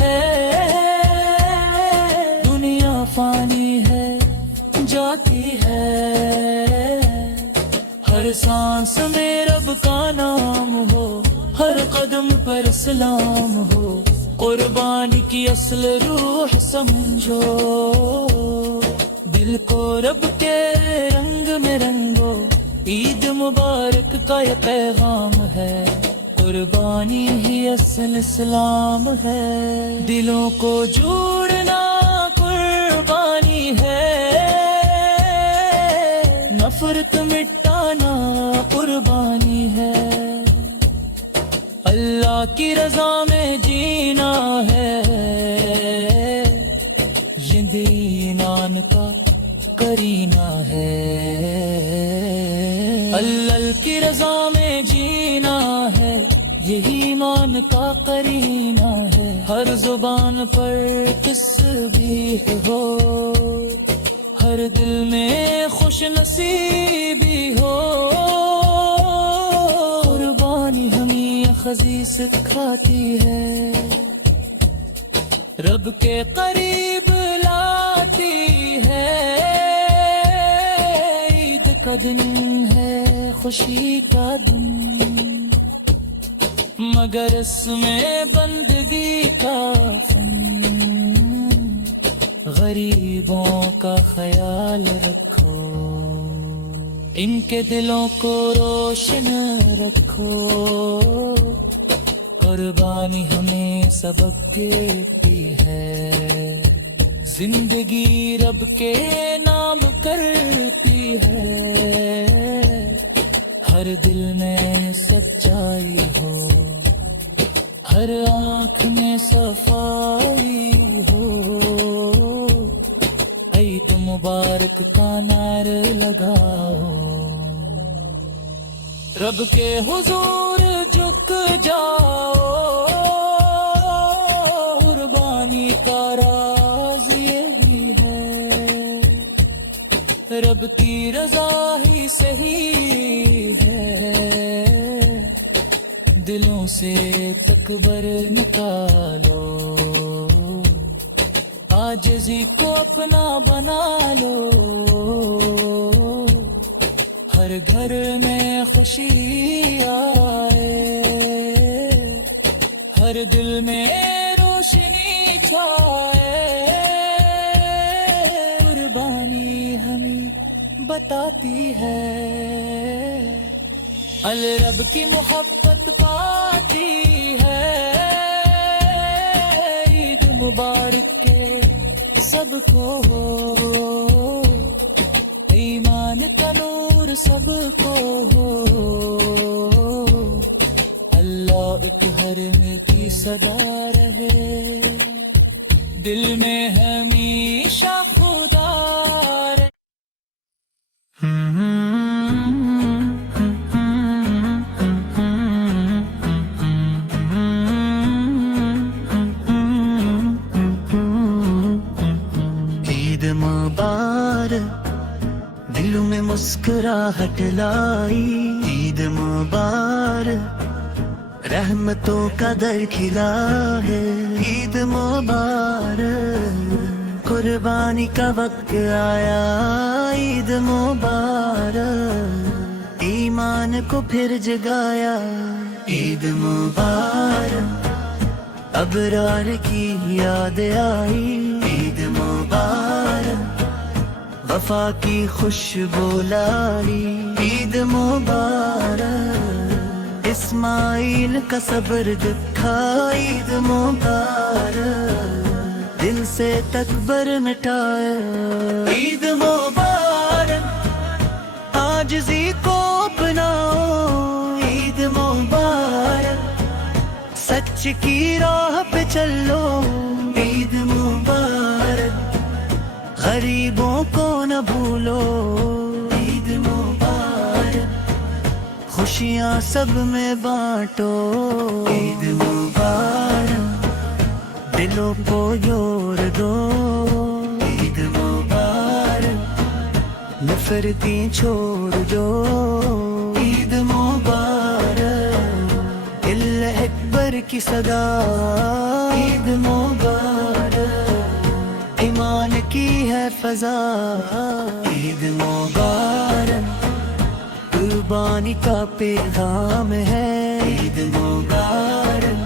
ہے، دنیا فانی ہے جاتی ہے، ہر سانس میں رب کا نام ہو، ہر قدم پر سلام ہو، قربانی کی اصل روح سمجھو، دل کو رب کے رنگ میں رنگو، عید مبارک کا یہ پیغام ہے، قربانی ہی اصل اسلام ہے، دلوں کو جوڑنا قربانی ہے، نفرت مٹانا قربانی ہے، اللہ کی رضا میں جینا ہے، یہ دینان کا کرینہ ہے، اللہ کی رضا میں جینا ہے، یہی ایمان کا کرینہ ہے، ہر زبان پر تسبیح ہو، ہر دل میں خوش نصیبی ہو، قربانی ہمیں خزی سکھاتی ہے، رب کے قریب لاتی ہے، عید کا دن ہے خوشی کا دن، مگر اس میں بندگی کا فن، غریبوں کا خیال رکھو، ان کے دلوں کو روشن رکھو قربانی ہمیں سبق دیتی ہے زندگی رب کے نام کرتی ہے ہر دل میں سچائی ہو ہر آنکھ میں صفائی ہو عید مبارک کا نعرہ لگاؤ رب کے حضور جھک جاؤ قربانی کا راز یہی ہے رب کی رضا ہی صحیح ہے دلوں سے تکبر نکالو عاجزی کو اپنا بنا لو ہر گھر میں خوشی آئے ہر دل میں روشنی چھائے قربانی ہمیں بتاتی ہے الرب کی محبت پاتی ہے عید مبارک کے سب کو ہو ایمان کا نور سب کو ہو اللہ ایک حرم کی صدا رہے دل میں ہمیشہ خدا رہے عید مبارک دلوں میں مسکراہٹ لائی عید مبارک رحمتوں کا در کھلا ہے عید مبارک قربانی کا وقت آیا عید مبارک ایمان کو پھر جگایا عید مبارک ابرار کی یاد آئی عید مبارک وفا کی خوشبو لائی عید مبارک اسماعیل کا صبر دکھا عید مبارک دل سے تکبر مٹایا عید مبارک عاجزی کو اپناؤ عید مبارک سچ کی راہ پہ چلو عید مبارک غریبوں کو نہ بھولو عید مبارک خوشیاں سب میں بانٹو عید مبارک دلوں کو جوڑ دو عید مبارک نفرتیں چھوڑ دو عید مبارک اللہ اکبر کی صدا عید مبارک ایمان کی ہے فضا عید مبارک قربانی کا پیغام ہے عید مبارک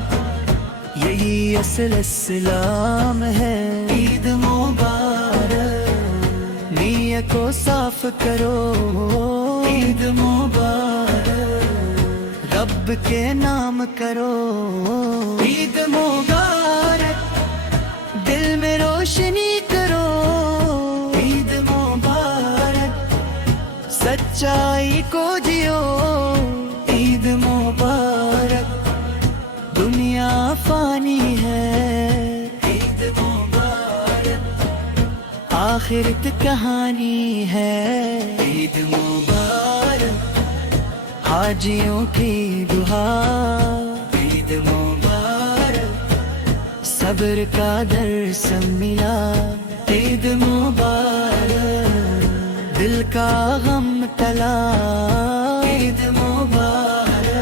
یہی اصل اسلام ہے عید مبارک نیت کو صاف کرو عید مبارک رب کے نام کرو عید مبارک دل میں روشنی کرو عید مبارک سچائی کو جیو عید مبارک دنیا فانی ہے عید مبارک آخرت کہانی ہے عید مبارک حاجیوں کی دعا عید مبارک صبر کا درس ملا عید مبارک دل کا غم ٹلا عید مبارک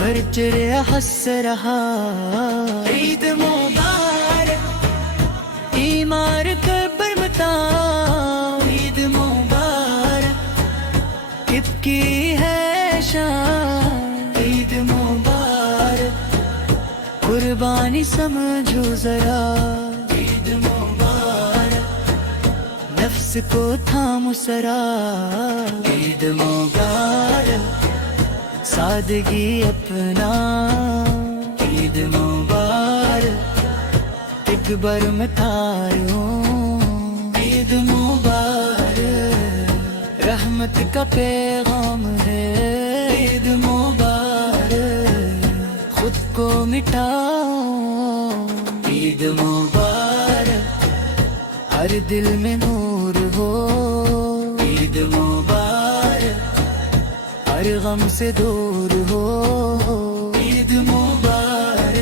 ہر چڑیا ہنس رہا عید مبارک ایمار کر پر بتا عید مبارک کب کی ہے شان عید مبارک قربانی سمجھو ذرا عید مبارک نفس کو تھام سرا عید مبارک سادگی اپنا عید مبارک اکبر میں تاروں عید مبارک رحمت کا پیغام ہے عید مبارک خود کو مٹاؤ عید مبارک ہر دل میں نور ہو عید مبارک ہر غم سے دور ہو عید مبارک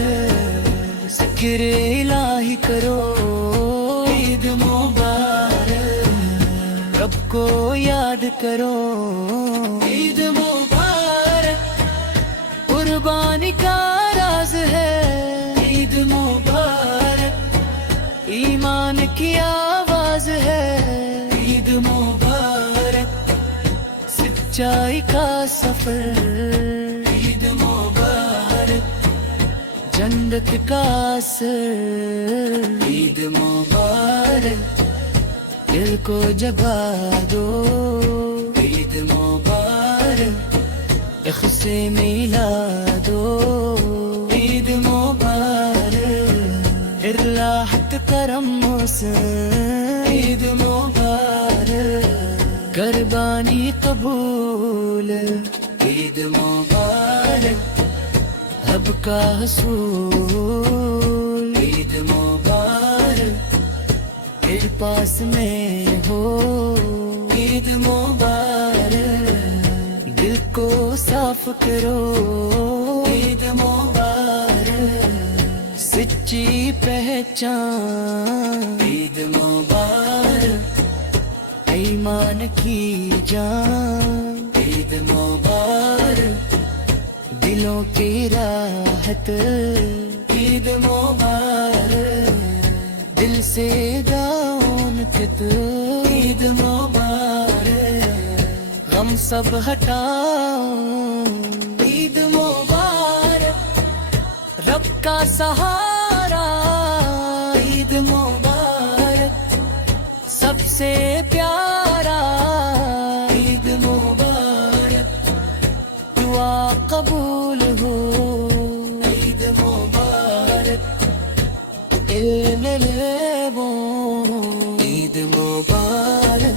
ذکر الہی کرو عید مبارک رب کو یاد کرو عید مبارک قربانی کا راز ہے عید مبارک ایمان کی آواز ہے عید مبارک سچائی کا سفر عید مبارک جنت کا اثر عید مبارک دل کو جگا دو عید مبارک اخ سے ملا دو عید مبارک راحت کرم سے عید مبارک قربانی قبول عید مبارک حب کا حصول عید مبارک پھر پاس میں ہو عید مبارک دل کو صاف کرو عید مبارک سچی پہچان عید مبارک ایمان کی جان عید مبارک دلوں کی راحت عید مبارک دل سے داؤن کت عید مبارک غم سب ہٹاؤ عید مبارک رب کا سہارا عید مبارک سب سے پیارا عید مبارک دعا قبول ہو عید مبارک علم لو عید مبارک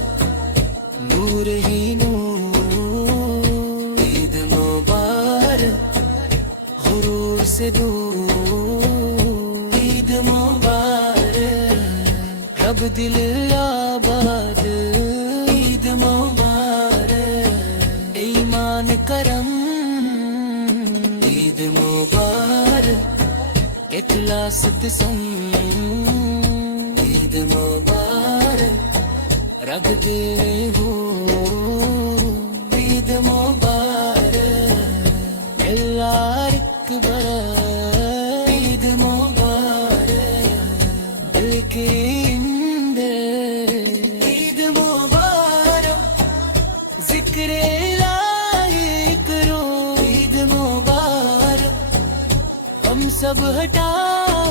نور ہی نور عید مبارک غرور سے دور عید مبارک رب دل آباد عید مبارک ایمان کرم عید مبارک اخلاص قسم عید مبارک رب دے ہو عید مبارک اللہ اکبر عید مبارک دل کے اندر عید مبارک ذکر الہی کرو عید مبارک ہم سب ہٹاؤ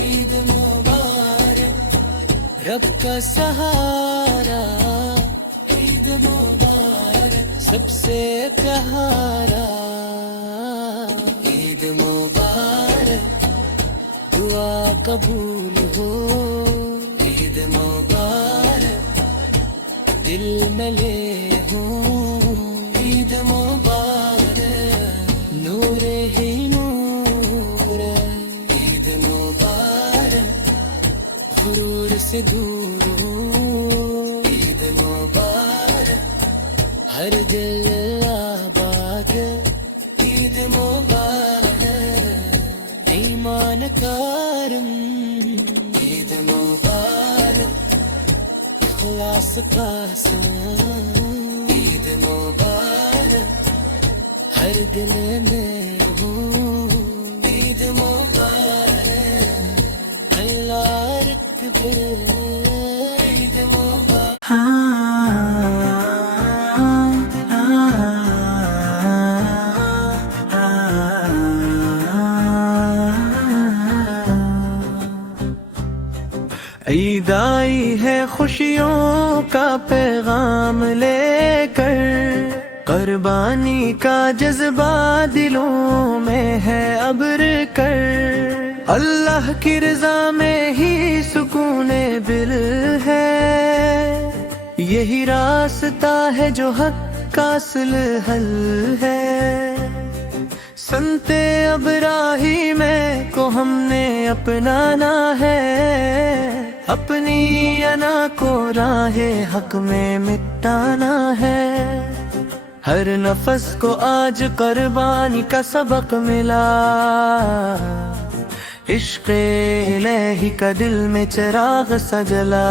عید مبارک رب کا سہارا عید مبارک سب سے پیارا عید مبارک دعا قبول ہو عید مبارک دل میں لے ہوں عید مبارک نور ہی نور عید مبارک غرور سے دور ہوں عید مبارک ہر دل آباد عید مبارک ایمان کارم عید مبارک اخلاص قاسم عید مبارک ہر دل میں ہوں عید مبارک اللہ اکبر عید مبارک عید آئی ہے خوشیوں کا پیغام لے کر قربانی کا جذبہ دلوں میں ہے ابر کر، اللہ کی رضا میں ہی سکون دل ہے، یہی راستہ ہے جو حق کا اصل حل ہے۔ سنتے ابراہیم کو ہم نے اپنانا ہے، اپنی انا کو راہ حق میں مٹانا ہے، ہر نفس کو آج قربانی کا سبق ملا، عشق الہی کا دل میں چراغ سجلا،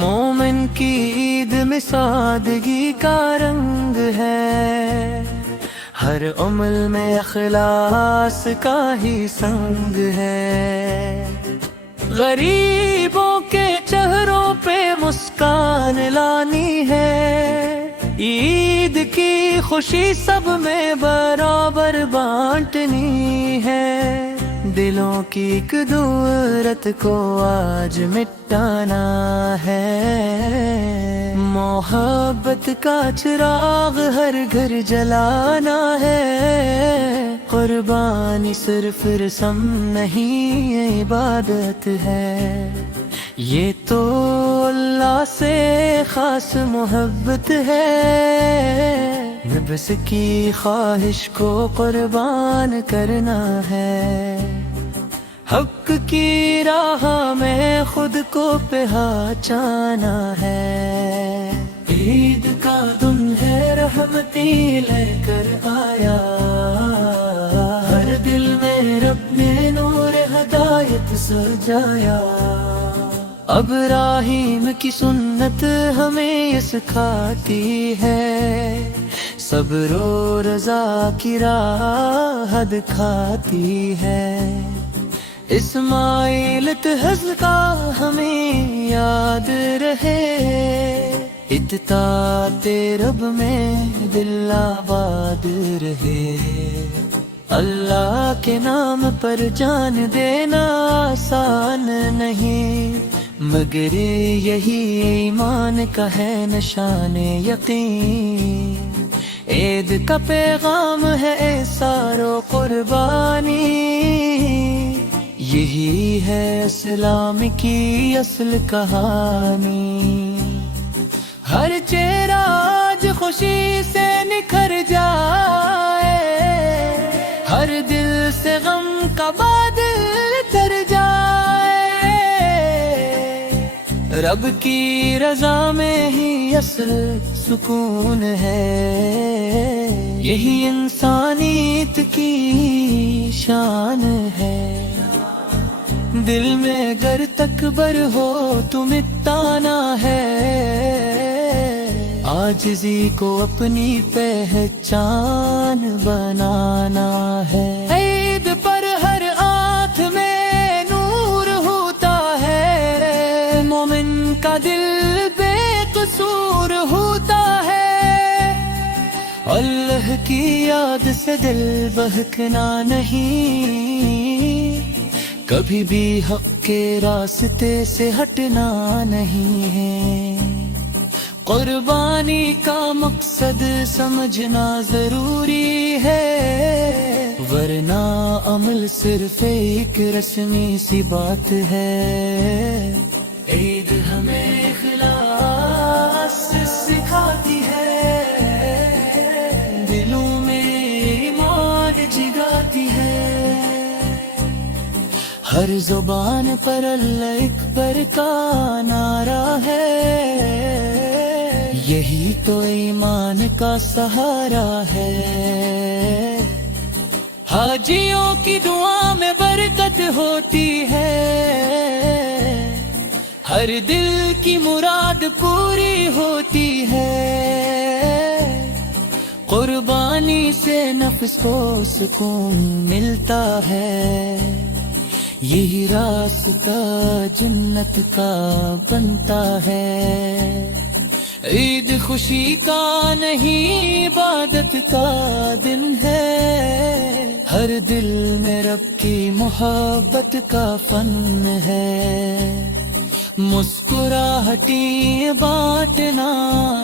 مومن کی عید میں سادگی کا رنگ ہے، ہر عمل میں اخلاص کا ہی سنگ ہے، غریبوں کے چہروں پہ مسکان لانی ہے، عید کی خوشی سب میں برابر بانٹنی ہے، دلوں کی ایک دورت کو آج مٹانا ہے، محبت کا چراغ ہر گھر جلانا ہے، قربانی صرف رسم نہیں یہ عبادت ہے، یہ تو اللہ سے خاص محبت ہے، نفس کی خواہش کو قربان کرنا ہے، حق کی راہ میں خود کو پہچانا ہے، عید کا دن ہے رحمتی لے کر آیا، ہر دل میں رب نے نور ہدایت سجایا، ابراہیم کی سنت ہمیں یہ سکھاتی ہے، صبر و رضا کی راہ دکھاتی ہے، اسماعیل تہذ کا ہمیں یاد رہے، اطاعت رب میں دل آباد رہے، اللہ کے نام پر جان دینا آسان نہیں، مگر یہی ایمان کا ہے نشان یقین، عید کا پیغام ہے احسان و قربانی، یہی ہے اسلام کی اصل کہانی، ہر چہرہ آج خوشی سے نکھر جائے، ہر دل سے غم کا بادل تر جائے، رب کی رضا میں ہی اصل سکون ہے، یہی انسانیت کی شان ہے، دل میں گر تکبر ہو تو مٹانا ہے، عاجزی کو اپنی پہچان بنانا ہے، عید پر ہر آنکھ میں نور ہوتا ہے، مومن کا دل بے قصور ہوتا ہے، اللہ کی یاد سے دل بہکنا نہیں، کبھی بھی حق کے راستے سے ہٹنا نہیں ہے، قربانی کا مقصد سمجھنا ضروری ہے، ورنہ عمل صرف ایک رسمی سی بات ہے، عید ہمیں اخلاص سکھاتی ہے، دلوں میں ایمان جگاتی ہے، ہر زبان پر اللہ اکبر کا نعرہ ہے، یہی تو ایمان کا سہارا ہے، حاجیوں کی دعا میں برکت ہوتی ہے، ہر دل کی مراد پوری ہوتی ہے، قربانی سے نفس کو سکون ملتا ہے، یہی راستہ جنت کا بنتا ہے، عید خوشی کا نہیں عبادت کا دن ہے، ہر دل میں رب کی محبت کا فن ہے، مسکراہٹیں بانٹنا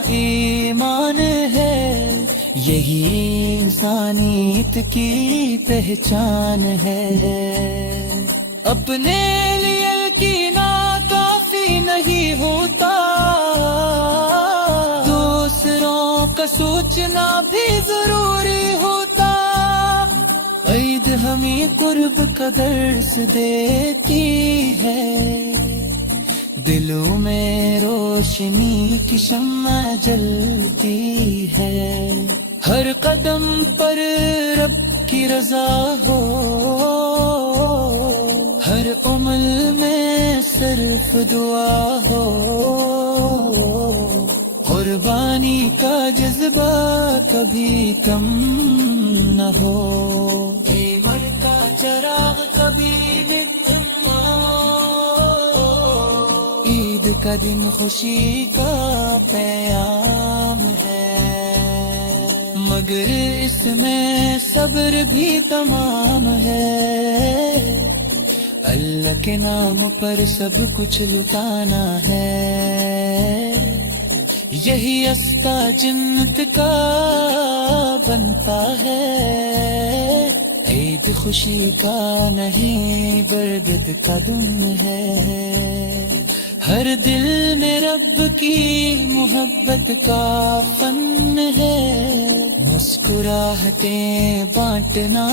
ایمان ہے، یہی انسانیت کی پہچان ہے۔ اپنے لیے کینا کافی نہیں ہوتا، دوسروں کا سوچنا بھی ضروری ہوتا۔ عید ہمیں قرب کا درس دیتی ہے، دلوں میں روشنی کی شمع جلتی ہے۔ ہر قدم پر رب کی رضا ہو، ہر عمل میں صرف دعا ہو، قربانی کا جذبہ کبھی کم نہ ہو، ایمان کا چراغ کبھی مدھم نہ ہو۔ عید کا دن خوشی کا پیام ہے، مگر اس میں صبر بھی تمام ہے۔ اللہ کے نام پر سب کچھ لٹانا ہے، یہی رستہ جنت کا بنتا ہے۔ عید خوشی کا نہیں بردت کا دن ہے، ہر دل میں رب کی محبت کا فن ہے۔ مسکراہٹیں بانٹنا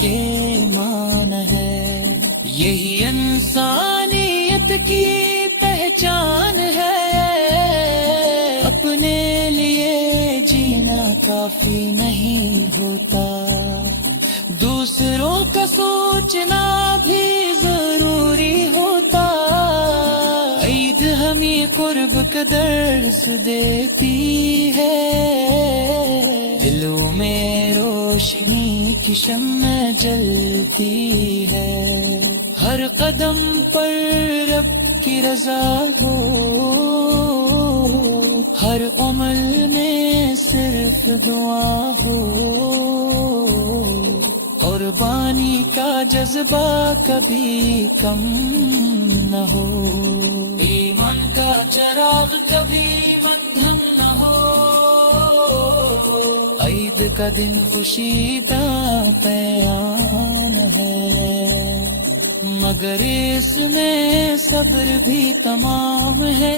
یہ مان ہے، یہی انسانیت کی پہچان ہے۔ اپنے لیے جینا کافی نہیں ہوتا، دوسروں کا سوچنا بھی ضروری ہوتا۔ عید ہمیں قرب کا درس دیتی ہے، دلوں میں روشنی کی شمع جلتی ہے۔ ہر قدم پر رب کی رضا ہو، ہر عمل میں صرف دعا ہو، قربانی کا جذبہ کبھی کم نہ ہو، ایمان کا چراغ کبھی مدھم نہ ہو۔ عید کا دن خوشی کا پیام ہے، مگر اس میں صبر بھی تمام ہے۔